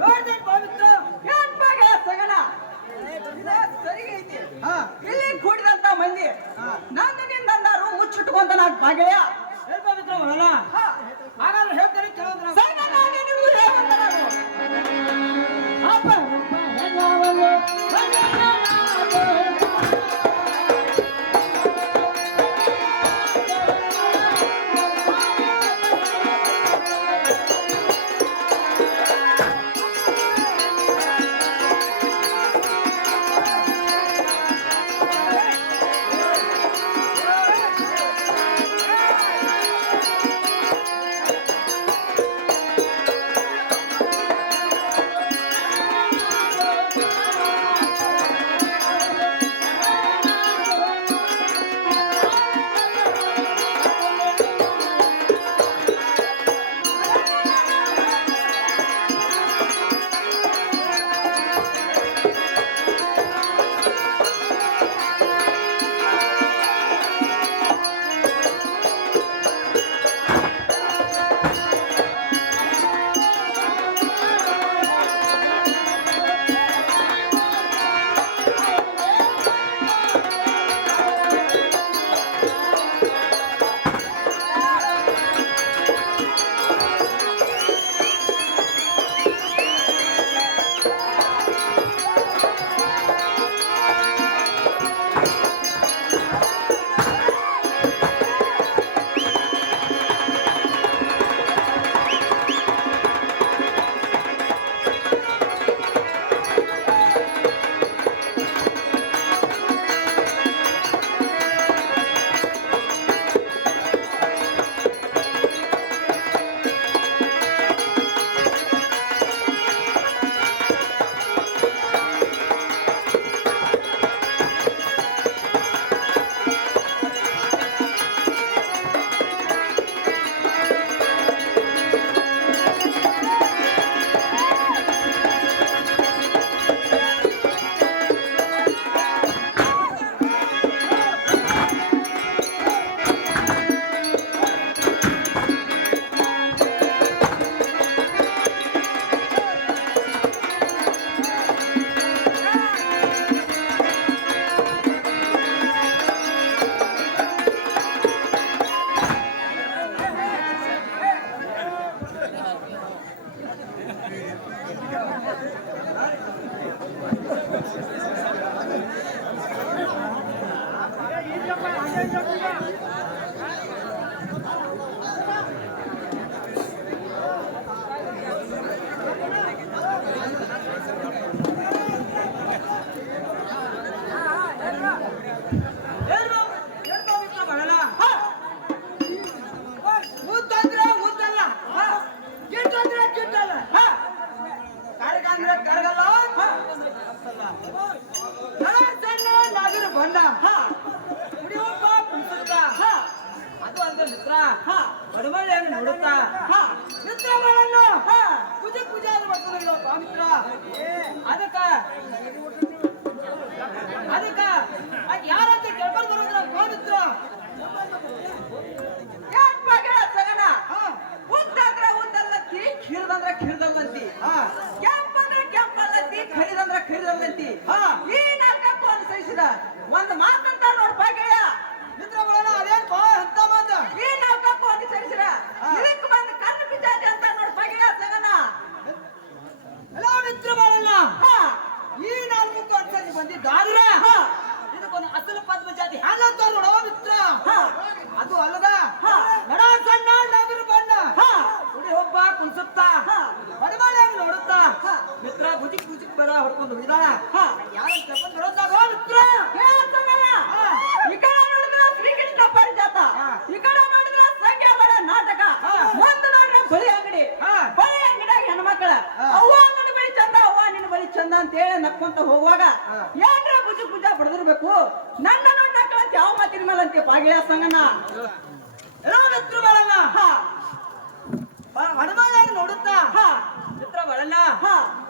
ನೋಡ್ದೇನ್ ಪವಿತ್ರ ಏನ್ ಬಾಗ ಸಗಣ ಸರಿ ಐತಿ ಇಲ್ಲಿ ಕೂಡಿದಂತ ಮಂದಿ ನಂದಿನಿಂದ ಅಂದಾರು ಮುಚ್ಚಿಟ್ಕೊಂತ ನಾಕ್ ಭಾಗ್ಯ ಏನ್ ಪವಿತ್ರ ಬರಲ್ಲ ಹಾಗಾದ್ರೆ ಹೇಳ್ತಾರೆ ಕೆಲವೊಂದು ಅದು ಅಂತ ಮಿತ್ರ ಬಡಮಳೆಯನ್ನು ನೋಡುತ್ತಾ ಮಿತ್ರಗಳನ್ನು ಪೂಜೆ ಪೂಜೆ ಆದ್ರೂ ಮಾಡ್ಕೊಂಡಿಲ್ಲ ಮಿತ್ರ ಅದಕ್ಕ ಯಾರಂತ ಕೇಳ್ಕೊಂಡು ಬರೋದ್ರ ಮಿತ್ರ ಉದ್ದಲ್ಲತ್ತಿ ಖೀರ್ದಂದ್ರ ಖೀರ್ದಲ್ಲಂತಿ ಕೆಂಪಂದ್ರ ಕೆಂಪಲ್ಲಂತಿ ಖರೀದಂದ್ರ ಖರೀದಲ್ಲಂತಿ ಈ ನಾಲ್ಕಕ್ಕೂ ಅನುಸರಿಸಿದ ಒಂದು ಮಾತಂತ ನೋಡ್ಪ ಗೆಳೆಯ ಮಿತ್ರಗಳನ್ನ ಅದೇನ್ ಅಂತ ಮಾತ ಈ ನಾಲ್ಕಕ್ಕೂ ಅನುಸರಿಸಿದ ಇದಕ್ಕೆ ಬಂದು ಕಣ್ಣು ಬಿಜಾತಿ ಅಂತ ನೋಡ್ಪ ಗೆಳೆಯ ಸಗನ ಎಲ್ಲ ಮಿತ್ರಗಳನ್ನ ಈ ನಾಲ್ಕಕ್ಕೂ ಅನುಸರಿಸಿ ಬಂದಿದ್ದಾರ ಇದಕ್ಕೊಂದು ಅಸಲು ಪದ್ಮ ಜಾತಿ ಹ್ಯಾಂಗಂತ ನೋಡೋ ಮಿತ್ರ ಅದು ಅಲ್ಲದ ನಡ ಸಣ್ಣ ನಗರ ಬಣ್ಣ ಕುಡಿ ಒಬ್ಬ ಕುಣಿಸುತ್ತ ಬಡಬಡಿಯಾಗಿ ನೋಡುತ್ತಾ ಮಿತ್ರ ಬುಜಿಕ್ ಬುಜಿಕ್ ಬರ ಹೊಡ್ಕೊಂಡು ಬಿಡಿದಾಳ ಯಾರು ತಪ್ಪು ನೋಡೋದಾಗ ಮಿತ್ರ ಈ ಕಡೆ ನೋಡಿದ್ರೆ ಶ್ರೀಕೃಷ್ಣ ಪರಿಜಾತ ಈ ಕಡೆ ನೋಡಿದ್ರೆ ಸಂಖ್ಯಾ ಬಡ ನಾಟಕ ಒಂದು ನೋಡ್ರೆ ಬಳಿ ಅಂಗಡಿ ಬಳಿ ಅಂಗಡಿಯಾಗ ಹೆಣ್ಮಕ್ಳ ಅವ್ವ ನನ್ನ ಬಳಿ ಚಂದ ಅವ್ವ ನಿನ್ನ ಬಳಿ ಚಂದ ಅಂತ ಹೇಳಿ ನಕ್ಕೊಂತ ಹೋಗುವಾಗ ಏನ್ರ ಬುಜಿ ಪೂಜಾ ಬಡದಿರ್ಬೇಕು ನನ್ನ ನೋಡಿ ನಕ್ಕಳಂತ ಯಾವ ಮಾತಿನ ಮೇಲೆ ಅಂತೆ ಪಾಗಿಳ ಸಂಗನ ಎಲ್ಲ ಮಿತ್ರ ಬರಲ್ಲ ಹನುಮಾನಾಗಿ ನೋಡುತ್ತಾ ಮಿತ್ರ ಬರಲ್ಲ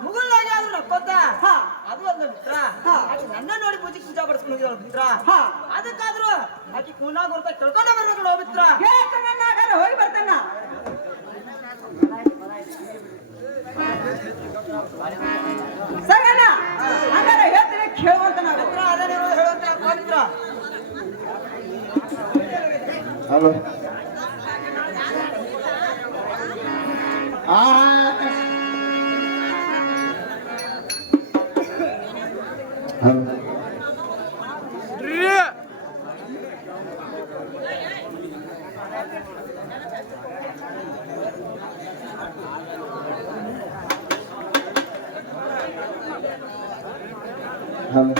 ಮುಗುಲ್ನಾಗಿ ಆದ್ರೂ ನಕ್ಕೋತ ಅದು ಒಂದು ಮಿತ್ರ ನನ್ನ ನೋಡಿ ಪೂಜೆ ಪೂಜಾ ಬಡಿಸ್ಕೊಂಡು ಹೋಗಿದಳು ಮಿತ್ರ ಅದಕ್ಕಾದ್ರೂ ಆಕಿ ಕೂನಾಗ ಹೊರತ ತಿಳ್ಕೊಂಡ ಬರ್ಬೇಕು ನಾವು ಮಿತ್ರ ಹಲೋ ಆ ಹಲೋ ಹಲೋ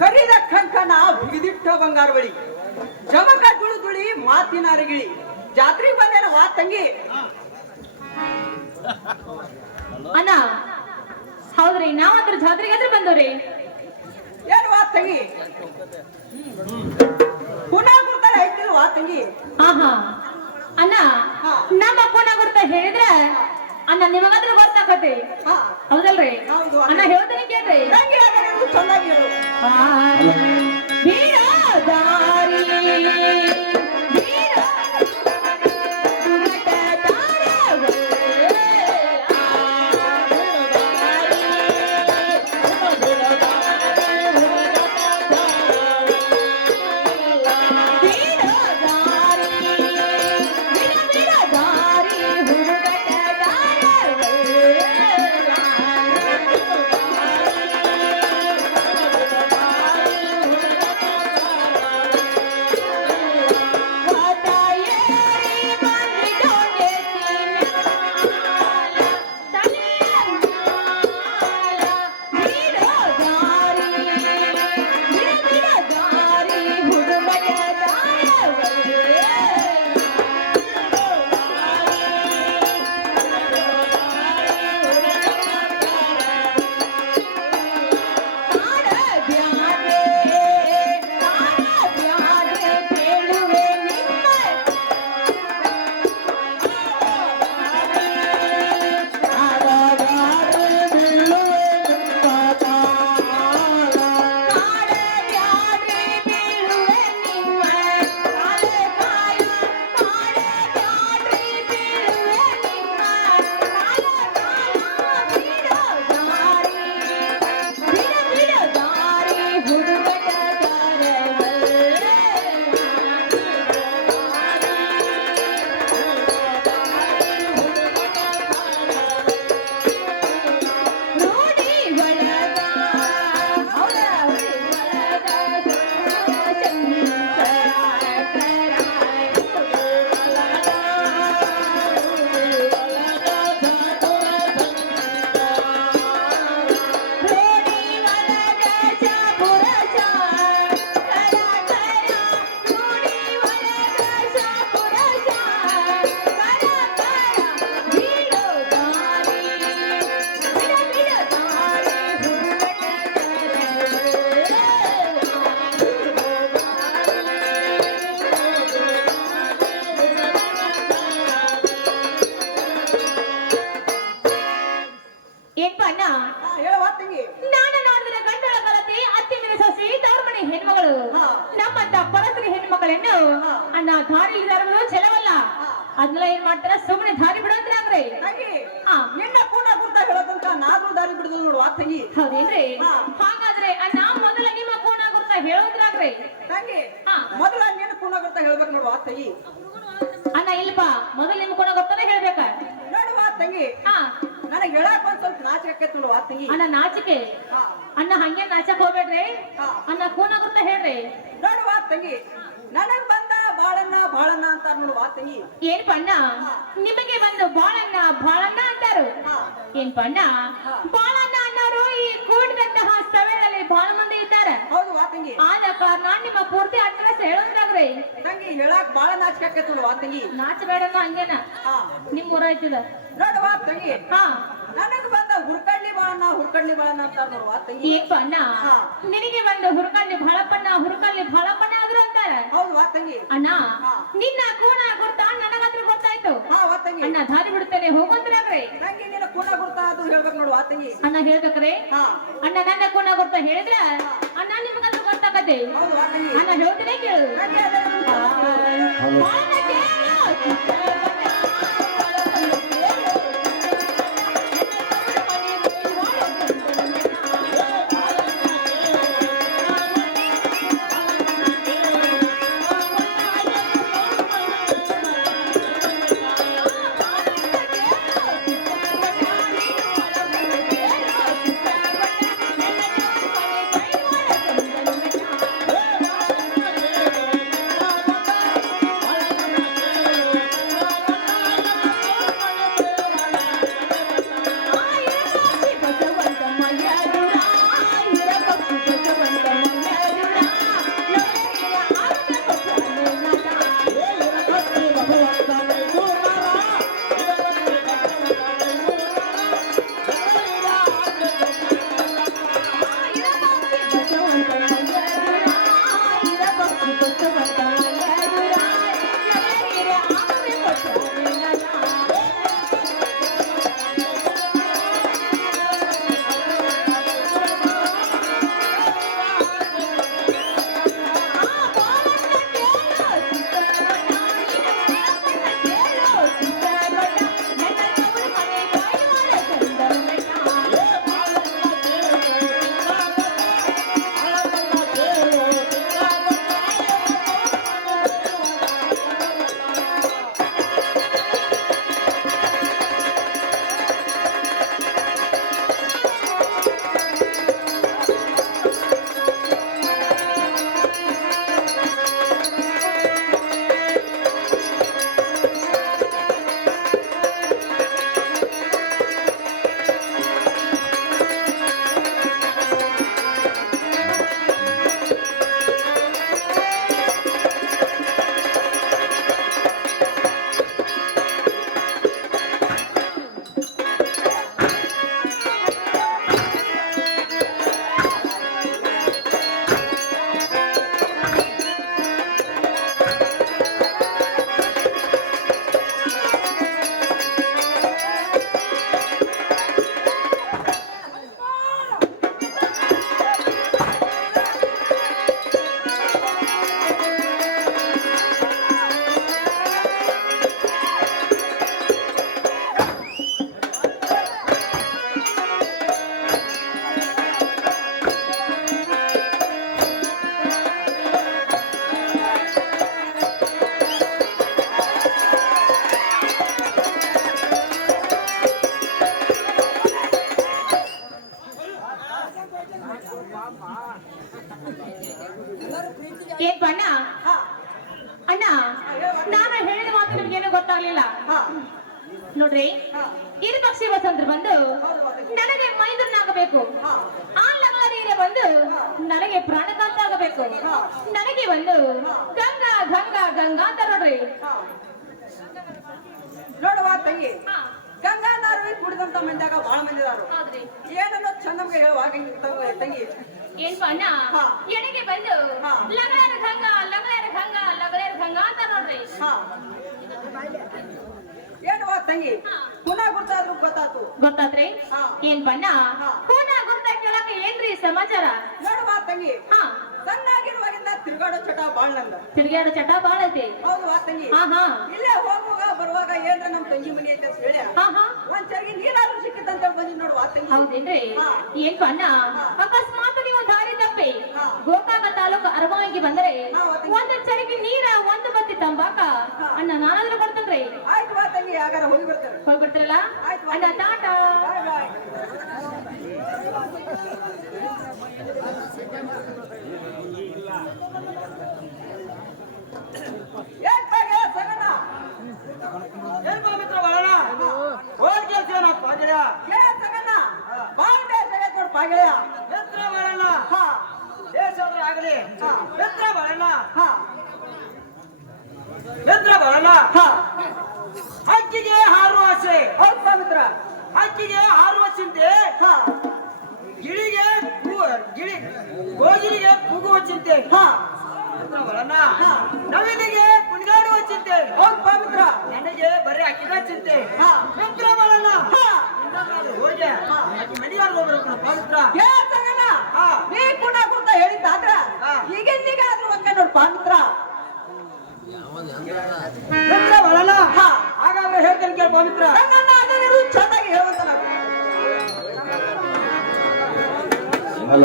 ಕರಿದ ಕಂಕನ ಬಿಗಿದಿಟ್ಟ ಬಂಗಾರ ಬಳಿ ಜಮಕ ದುಳು ದುಳಿ ಮಾತಿನ ಅರಗಿಳಿ ಜಾತ್ರೆಗೆ ಬಂದೇನ ವಾ ತಂಗಿ. ಅಣ್ಣ ಹೌದ್ರಿ ನಾವಂದ್ರ ಜಾತ್ರೆಗೆ ಅದ್ರ ಬಂದವ್ರಿ. ಏನ್ ವಾ ತಂಗಿ ಪುನಃ ಗುರ್ತಾರ ಐತಿಲ್ ವಾ ತಂಗಿ. ಆಹಾ ಅಣ್ಣ ನಮ್ಮ ಅಪ್ಪನ ಗುರ್ತ ಹೇಳಿದ್ರ ಅಣ್ಣ ನಿಮಗಂದ್ರ ಗೊತ್ತಾಕತಿ ಹಾ ಹೌದಲ್ರಿ? ಹೌದು. ಅಣ್ಣ ಹೇಳ್ತೀನಿ ಕೇಳ್ರಿ. ತಂಗಿ ಆದರೆ ನಿಮ್ಗೆ ಚೆನ್ನಾಗಿ ಹೇಳು. ಬೀರದಾರಿ ಏನ್ಪ ಅಣ್ಣ ಹೇಳುವ ತಂಗಿ ನಾನು ನೋಡಿದ್ರೆ ಗಂಡಳ ಕಲತೆ ಅತ್ತಿ ಮೇಲೆ ಸೊಸಿ ತವ್ರ ಮನೆ ಹೆಣ್ಮಗಳು ಹಾ. ನಮ್ಮಂತ ಪರಸ್ತ್ರೀ ಹೆಣ್ಮಗಳೇನು ಹಾ. ಅಣ್ಣ ದಾರಿ ಇಲ್ದಾರದು ಚೆಲವಲ್ಲ ಹಾ. ಅದನ್ನೆಲ್ಲ ಏನ್ ಮಾಡ್ತಾರ ಸುಮ್ಮನೆ ದಾರಿ ಬಿಡೋದ್ರಾಗ್ರಿ ತಂಗಿ ಹಾ. ನಿನ್ನ ಕೂಡ ಗುರ್ತ ಹೇಳೋದಂತ ನಾಲ್ಕು ದಾರಿ ಬಿಡುದು ನೋಡುವ ತಂಗಿ ಹೌದೇನ್ರಿ ಹಾ. ಹಾಗಾದ್ರೆ ಅಣ್ಣ ಮೊದಲ ನಿಮ್ಮ ಕೋಣ ಗುರ್ತ ಹೇಳೋದ್ರಾಗ್ರಿ ತಂಗಿ ಹಾ. ಮೊದಲ ನಿನ್ನ ಕೂಡ ಗುರ್ತ ಹೇಳ್ಬೇಕು ನೋಡುವ ತಂಗಿ ಅಣ್ಣ ಇಲ್ಪ ಮೊದಲು ನಿಮ್ ಕೋಣ ಗುರ್ತಾನೆ ಹೇಳ್ಬೇಕ ನೋಡುವ ತಂಗಿ ಹಾ ನನಗೆ ಹೇಳಕ್ ಒಂದ್ ಸ್ವಲ್ಪ ನಾಚಿಕೆ ಆಕೈತಿ ನೋಡುವ ತಂಗಿ ಅಣ್ಣ ನಾಚಿಕೆ ಹಾ. ಅಣ್ಣ ಹಂಗೆ ನಾಚಕ್ ಹೋಗ್ಬೇಡ್ರಿ ಹಾ. ಅಣ್ಣ ಕೋಣ ಗುರ್ತ ಹೇಳ್ರಿ ನೋಡುವ ತಂಗಿ ನನಗ್ ಬಂದ ಬಾಳಣ್ಣ ಅಂತ ನೋಡುವ ತಂಗಿ ಏನ್ಪ ಅಣ್ಣ ನಿಮಗೆ ಬಂದು ಬಾಳಣ್ಣ ಅಂತಾರು ಹಾ. ಏನ್ಪ ಅಣ್ಣ ಹಾ. ಬಾಳಣ್ಣ ಅನ್ನೋರು ಈ ಕೂಡಿದಂತಹ ಸಭೆಯಲ್ಲಿ ಬಹಳ ಮಂದಿ ಇದ್ದಾರೆ ಹೌದು ವಾ ತಂಗಿ ಆದ ಕಾರಣ ನಿಮ್ಮ ಪೂರ್ತಿ ಅಡ್ರೆಸ್ ಹೇಳೋದ್ರಾಗ್ರಿ ತಂಗಿ ಹೇಳಕ್ ಬಾಳ ನಾಚಿಕೆ ಆಕೈತಿ ನೋಡುವ ತಂಗಿ ನಾಚಬೇಡಮ್ಮ ಹಂಗೇನ ಹಾ. ನಿಮ್ ಊರ ಐತಿದ ನೋಡುವ ತಂಗಿ ಹಾ ನನಗ್ ಬಂದ ಹುರ್ಕಡ್ಲಿ ಬಾಳಣ್ಣ ಅಂತ ನೋಡುವ ತಂಗಿ ಏನ್ಪ ಅಣ್ಣ ಹಾ. ನಿನಗೆ ಬಂದು ಹುರ್ಕಲ್ಲಿ ಭಳಪಣ್ಣ ಆದ್ರು ಅಂತಾರ ಹೌದು ವಾ ತಂಗಿ ಅಣ್ಣ ಹಾ. ನಿನ್ನ ಕೋಣ ಗುರ್ತ ನನಗತ್ರ ಗೊತ್ತಾಯ್ತು ಹಾ ವಾ ತಂಗಿ ಅಣ್ಣ ದಾರಿ ಬಿಡ್ತೇನೆ ಹೋಗಂದ್ರಾಗ್ರಿ ತಂಗಿ ನಿನ್ನ ಕೂಡ ಗುರ್ತ ಅದು ಹೇಳ್ಬೇಕು ನೋಡುವ ತಂಗಿ ಅಣ್ಣ ಹೇಳ್ಬೇಕ್ರಿ ಹಾ. ಅಣ್ಣ ನನ್ನ ಕೋಣ ಗುರ್ತ ಹೇಳಿದ್ರ ಅಣ್ಣ ನಿಮಗಂತೂ ಗೊತ್ತಾಗತ್ತೆ ಹೌದು ವಾ ತಂಗಿ ಅಣ್ಣ ಹೇಳ್ತೀನಿ ಕೇಳು ತಂಗಿ ಅದೇ ಬಾಳಣ್ಣ ಕೇಳು. ಏನ್ ಬಣ್ಣ ಹಾ. ಅಣ್ಣ ನಾನು ಹೇಳಿದ ಮಾತು ನಿಮ್ಗೇನು ಗೊತ್ತಾಗ್ಲಿಲ್ಲ ಹಾ. ನೋಡ್ರಿ ಹಾ. ಇರು ಪಕ್ಷಿ ವಸಂತರು ಬಂದು ನನಗೆ ಮೈದುನಾಗಬೇಕು ಆ ಲಗ್ನದೀರೆ ಬಂದು ನನಗೆ ಪ್ರಾಣಕಾಂತ ಆಗಬೇಕು ನನಗೆ ಒಂದು ಗಂಗಾ ಅಂತ ನೋಡ್ರಿ ಹಾ. ನೋಡುವ ತಂಗಿ ಹಾ. ಗಂಗಾ ನಾರುವಿ ಕುಡಿದಂತ ಮಂದ್ಯಾಗ ಬಹಳ ಮಂದಿ ಇದಾರು ಹೌದ್ರಿ ಏನನ್ನೋ ಚಂದಮ್ಗೆ ಹೇಳುವಾಗ ತಂಗಿ ಏನ್ ಅಣ್ಣ ಹಾ. ಎಣಿಗೆ ಬಂದು ಹಾ. ಲಗಲೇರ ಗಂಗಾ ಅಂತ ನೋಡ್ರಿ ಹಾ. ಏನುವ ತಂಗಿ ಹಾ. ಪುನಃ ಗೊತ್ತಾದ್ರು ಗೊತ್ತಾತು ಗೊತ್ತಾತ್ರಿ ಹಾ. ಏನ್ ಬಣ್ಣ ಹಾ. ಫೋನ್ ಗುರ್ತ ಕೇಳಕ ಏನ್ರಿ ಸಮಾಚಾರ? ನೋಡುವ ತಂಗಿ ಹಾ ಸಣ್ಣಾಗಿರುವಾಗಿಂದ ತಿರುಗಾಡೋ ಚಟ ಬಾಳ್ ನಂದ. ತಿರ್ಗ್ಯಾಡ ಚಟ ಬಾಳ ಐತಿ. ಹೌದು ವಾ ತಂಗಿ. ಹಾ ಹಾ ಇಲ್ಲೇ ಹೋಗುವಾಗ ಬರುವಾಗ ಏನ್ರ ನಮ್ ತಂಗಿ ಮನಿ ಐತೆ ಅಂತ ಹೇಳಿ ಹಾ ಹಾ ಒಂದ್ ಚರ್ಗಿ ನೀರಾದ್ರೂ ಸಿಕ್ಕಿತ್ತಂತ ಬಂದಿ ನೋಡುವ ತಂಗಿ. ಹೌದೇನ್ರಿ? ಹಾ. ಏನ್ ಬಣ್ಣ ಅಕಸ್ಮಾತ್ ನೀವು ದಾರಿ ತಪ್ಪಿ ಹಾ. ಗೋಕಾಕ ತಾಲೂಕು ಅರವಾಗಿ ಬಂದರೆ ಹಾ, ಹೌದು. ಒಂದು ಚರಗಿ ನೀರ ಒಂದು ಬತ್ತಿ ತಂಬಾಕ ಹಾ. ಅಣ್ಣ ನಾನಾದ್ರೂ ಕೊಡ್ತೇನ್ರಿ. ಆಯ್ತು ವಾ ತಂಗಿ, ಹಾಗಾರ ಹೋಗಿ ಬರ್ತೇವೆ. ಹೋಗ್ಬಿಡ್ತಿರಲ್ಲ ಆಯ್ತು. ಅಣ್ಣ ಟಾಟಾ. ಬಾಯ್ ಬಾಯ್. ಏನ್ ಪಾಗೆ ಸಗಣ? ಏನ್ ಮಿತ್ರ ಬರೋಣ ಹೋಲ್ ಕೆಲ್ಸ ಏನಪ್ಪ ಗೆಳೆಯ ಏ ಸಗಣ ಬಾಳ್ ಬೇಸ್ ಆಗೈತ್ ನೋಡ್ ಪಾಗೆಯ. ಮಿತ್ರ ಬರೋಣ ಹಾ ದೇಶ ಆದ್ರೂ ಆಗಲಿ ಹಾ. ಮಿತ್ರ ಬರೋಣ ಹಾ ಮಿತ್ರ ಬರೋಣ ಹಾ ಹಕ್ಕಿಗೆ ಹಾರುವ ಆಸೆ ಹೌದಾ ಮಿತ್ರ? ಹಕ್ಕಿಗೆ ಹಾರುವ ಚಿಂತೆ ಹಾ ಗಿಳಿಗೆ ಗೋಜಿಲಿಗೆ ಕೂಗುವ ಚಿಂತೆ ಹಾ ಮಿತ್ರ ಬರೋಣ ಹಾ. ನವಿಲಿಗೆ ಕುಣಿದಾಡುವ ಚಿಂತೆ ಹೌದಾ ಮಿತ್ರ? ನನಗೆ ಬರೀ ಅಕ್ಕಿದ ಚಿಂತೆ ಹಾ. ಮಿತ್ರ ಬರೋಣ ಹಾ ಹೋಗಿ ಅಕ್ಕಿ ಮನೆಯಾರು ಹೋಗ್ಬೇಕು ಪವಿತ್ರ ಏ ಸಗಣ ಹಾ. ನೀ ಕೂಡ ಗುರ್ತ ಹೇಳಿದ್ದಾದ್ರ ಹಾ. ಈಗಿಂದೀಗಾದ್ರೂ ಒಂದೇ ನೋಡ್ ಮಿತ್ರ. ಮಿತ್ರ ಬರೋಣ ಹಾ ಹಾಗಾದ್ರೆ ಹೇಳ್ತೇನೆ ಕೇಳ ಪವಿತ್ರ ಸಗಣ ಅದನ್ನು ಚೆನ್ನಾಗಿ ಹೇಳುವಂತ ನಾವು. ಅಲ್ಲ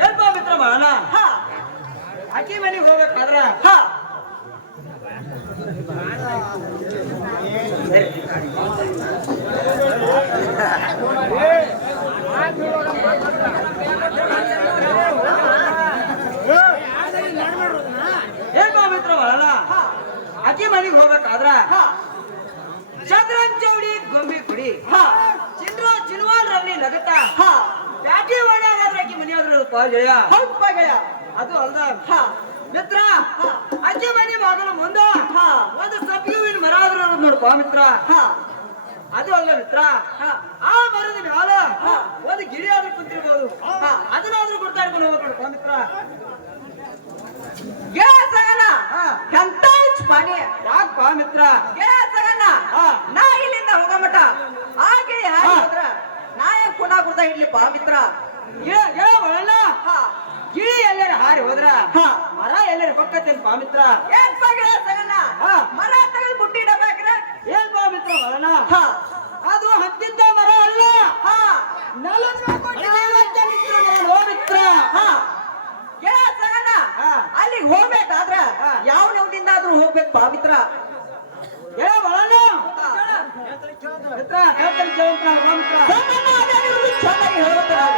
ಏನ್ಪಾ ಮಿತ್ರ ಮಾಡೋಣ ಹಾ ಅಕ್ಕಿ ಮನೆಗೆ ಹೋಗ್ಬೇಕಾದ್ರ ಹಾ ಹೇಳಕತ್ತ ಪ್ಯಾಟಿ ಮನೆಯಾಗಾದ್ರೆ ಆಕಿ ಮನೆಯಾದ್ರು ಗೆಳೆಯ ಹೌದಪ್ಪ ಗೆಳೆಯ ಅದು ಅಲ್ದ ಮಿತ್ರ ಅಜ್ಜಿ ಮನೆ ಮಗನ ಮುಂದ ಒಂದು ಸಬ್ಯುವಿನ ಮರ ಆದ್ರೂ ನೋಡಪ್ಪ ಮಿತ್ರ ಅದು ಅಲ್ಲ ಮಿತ್ರ ಆ ಮರದ ಮ್ಯಾಲ ಒಂದು ಗಿಡಿ ಆದ್ರೂ ಕುಂತಿರ್ಬೋದು ಅದನ್ನಾದ್ರೂ ಗುರ್ತಾಡ್ಕೊಂಡು ಹೋಗ್ಬೇಕು ಮಿತ್ರ ಎಂತ ಪಾನಿ ಯಾಕಪ್ಪ ಮಿತ್ರ ನಾ ಇಲ್ಲಿಂದ ಹೋಗೋ ಮಟ ಆ ಗಿಳಿ ಹಾಗೆ ಹೋದ್ರ ನಾ ಯಾಕೆ ಪುನಃ ಗುರ್ತ ಇಡ್ಲಿಪ್ಪ ಮಿತ್ರ ಗಿಳಿ ಎಲ್ಲರ ಹಾರಿ ಹೋದ್ರ ಮರ ಎಲ್ಲರ ಪಕ್ಕತ್ತೇನ್ಪಾ ಮಿತ್ರ ಮರ ತಗಲ್ ಬುಟ್ಟಿ ಇಡಬೇಕ್ರ ಏನ್ಪಾ ಮಿತ್ರ ಒಳನ ಅದು ಹತ್ತಿದ್ದ ಮರ ಅಲ್ಲ ಮಿತ್ರ ಅಲ್ಲಿ ಹೋಗ್ಬೇಕಾದ್ರ ಯಾವ ನೌದಿಂದ ಆದ್ರೂ ಹೋಗ್ಬೇಕು ಮಿತ್ರ ಮಿತ್ರ ಚೆನ್ನಾಗಿ ಹೇಳ್ತಾರೆ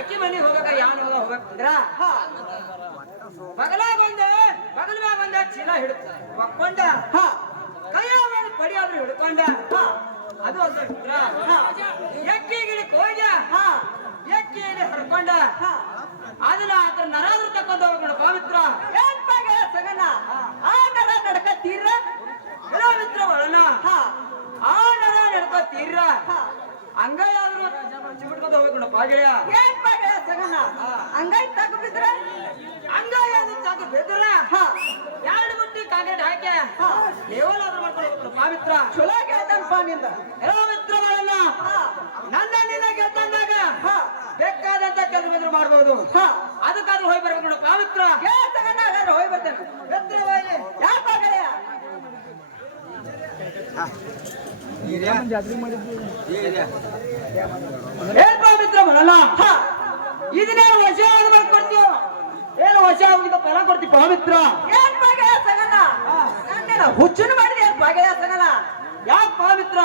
ಅಕ್ಕಿ ಮನೆ ಹೋಗಕ ಯಾನ್ ಹೋಗ್ಬೇಕಂದ್ರ ಬಗಲ ಬಂದ ಚೀಲ ಹಿಡ್ಕ ಮಕ್ಕೊಂಡ ಕೈಯಾಗ ಒಂದು ಪಡಿ ಆದ್ರೂ ಹಿಡ್ಕೊಂಡ ಅದು ಒಂದು ಎಕ್ಕಿ ಗಿಡಕ್ಕೆ ಹೋಗ ಎಕ್ಕಿ ಹರ್ಕೊಂಡ ಅದನ್ನ ಆತರ ನರಾದ್ರೂ ತಕೊಂಡ್ ಹೋಗ್ಬಿಡ ಪವಿತ್ರ ಸಗನ ಆ ನರ ನಡ್ಕತ್ತೀರ ಮಿತ್ರ ಒಳನ ಆ ನರ ನಡ್ಕತ್ತೀರ ಹಂಗಾದ್ರೂ ಚಿಬಿಟ್ಕೊಂಡ್ ಹೋಗ್ಬೇಕಪ್ಪ ಗೆಳೆಯ ಸಗನ ಹಂಗಾಯ್ ತಗ ಬಿದ್ರ ಹಂಗಾಯ ತಗ ಬಿದ್ರ ಎರಡು ಮುಟ್ಟಿ ಕಾಂಗ್ರೆಟ್ ಹಾಕಿ ಕೇವಲಾದ್ರೂ ಮಾಡ್ಕೊಂಡು ಪಾವಿತ್ರ ಚಲೋ ಗೆಳ್ತನಪ್ಪ ನಿಂದ ಮಿತ್ರಗಳನ್ನ ನನ್ನ ನಿನ್ನ ಗೆದ್ದಂದಾಗ ಬೇಕಾದಂತ ಏನಾದ್ರು ಮಾಡ್ಬೋದು ಅದಕ್ಕಾದ್ರೂ ಹೋಗಿ ಬರ್ಬೇಕು ನೋಡು ಪವಿತ್ರ ಹಾಗಾದ್ರೆ ಹೋಗಿ ಬರ್ತೇನೆ ಯಾಕೆ ಗೆಳೆಯ ಏನ್ ಪವಿತ್ರ ಬರಲ್ಲ ಇದನ್ನೇನು ವಶ ಮಾಡ್ಕೊಡ್ತೀವಿ ಏನು ವಶ ಆಗಿದ್ದ ಫಲ ಕೊಡ್ತೀವಿ ಪವಿತ್ರ ಏನ್ ಗೆಳೆಯ ಸಗಣ ಹುಚ್ಚುನು ಮಾಡಿದೆ ಏನ್ ಗೆಳೆಯ ಸಗಣ ಯಾಕೆ ಪವಿತ್ರ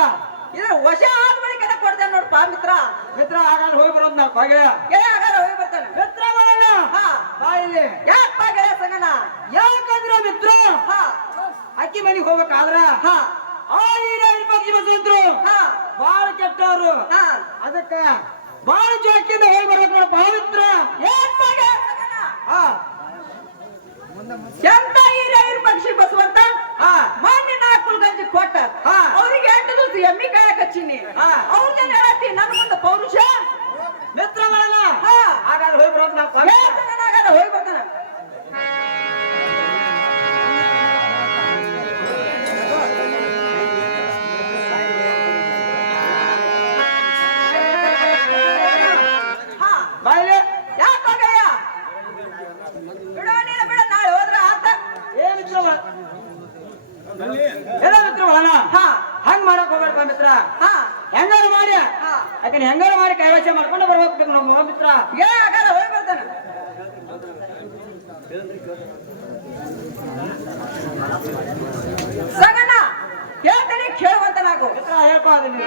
ಇದ್ರ ವಶ ಆದ ಬಳಿಕ ಕೊಡ್ತೇನೆ ನೋಡು ಪವಿತ್ರ ಮಿತ್ರ ಹಾಗಾದ್ರೆ ಹೋಗಿ ಬರೋದು ನಾವು ಗೆಳೆಯ ಹಾಗಾದ್ರೆ ಹೋಗಿ ಬರ್ತೇನೆ ಮಿತ್ರ ಬರೋಣ ಬಾಯಿಲಿ ಯಾಕೆ ಗೆಳೆಯ ಸಗಣ ಯಾಕಂದ್ರೆ ಮಿತ್ರ ಅಕ್ಕಿ ಮನೆಗೆ ಹೋಗ್ಬೇಕಾದ್ರ ಆ ಹಿರಿಯ ಪಕ್ಷಿ ಬಂದಿದ್ರು ಬಾಳ ಕೆಟ್ಟವ್ರು ಅದಕ್ಕ ಬಾಳ ಜೋಕಿಂದ ಹೋಗಿ ಬರ್ಬೇಕು ನೋಡು ಪವಿತ್ರ ಎಂತ ಹಿರಿಯ ಪಕ್ಷಿ ಬಸವಂತ ಮಾನ್ಯ ನಾಲ್ಕು ಗಂಜಿ ಕೊಟ್ಟ ಅವ್ರಿಗೆ 8 ದಿವಸ ಎಮ್ಮಿ ಕಾಯಕ್ ಹಚ್ಚಿನಿ ಅವ್ರದೇನ್ ಹೇಳತ್ತಿ ನನ್ನ ಮುಂದೆ ಪೌರುಷ ಮಿತ್ರಗಳನ್ನ ಹಾಗಾದ್ರೆ ಹೋಗಿ ಬರೋದು ನಾವು ಹಾಗಾದ್ರೆ ಹೋಗಿ ಬರ್ತಾನೆ ಬಾಯ್ಲೆ ಯಾಕೆ ಗೆಳೆಯ ಬಿಡ ನೀನು ಬಿಡ ನಾಳೆ ಹೋದ್ರ ಆತ ಏನ್ ಮಿತ್ರವ ಎಲ್ಲ ಮಿತ್ರವಲ್ಲ ಹಂಗ್ ಮಾಡಕ್ ಹೋಗ್ಬೇಡ ಮಿತ್ರ ಹೆಂಗಾರು ಮಾಡಿ ಯಾಕಂದ್ರೆ ಹೆಂಗಾರು ಮಾಡಿ ಕೈವಶ ಮಾಡ್ಕೊಂಡು ಬರ್ಬೇಕು ನಮ್ಮ ಮಿತ್ರ ಹಾಗಾದ್ರೆ ಹೋಗಿ ಬರ್ತಾನೆ ಸಗಣ ಹೇಳ್ತಾನೆ ಕೇಳುವಂತ ನಾವು ಹೇಳ್ಕೋ ಅದನ್ನ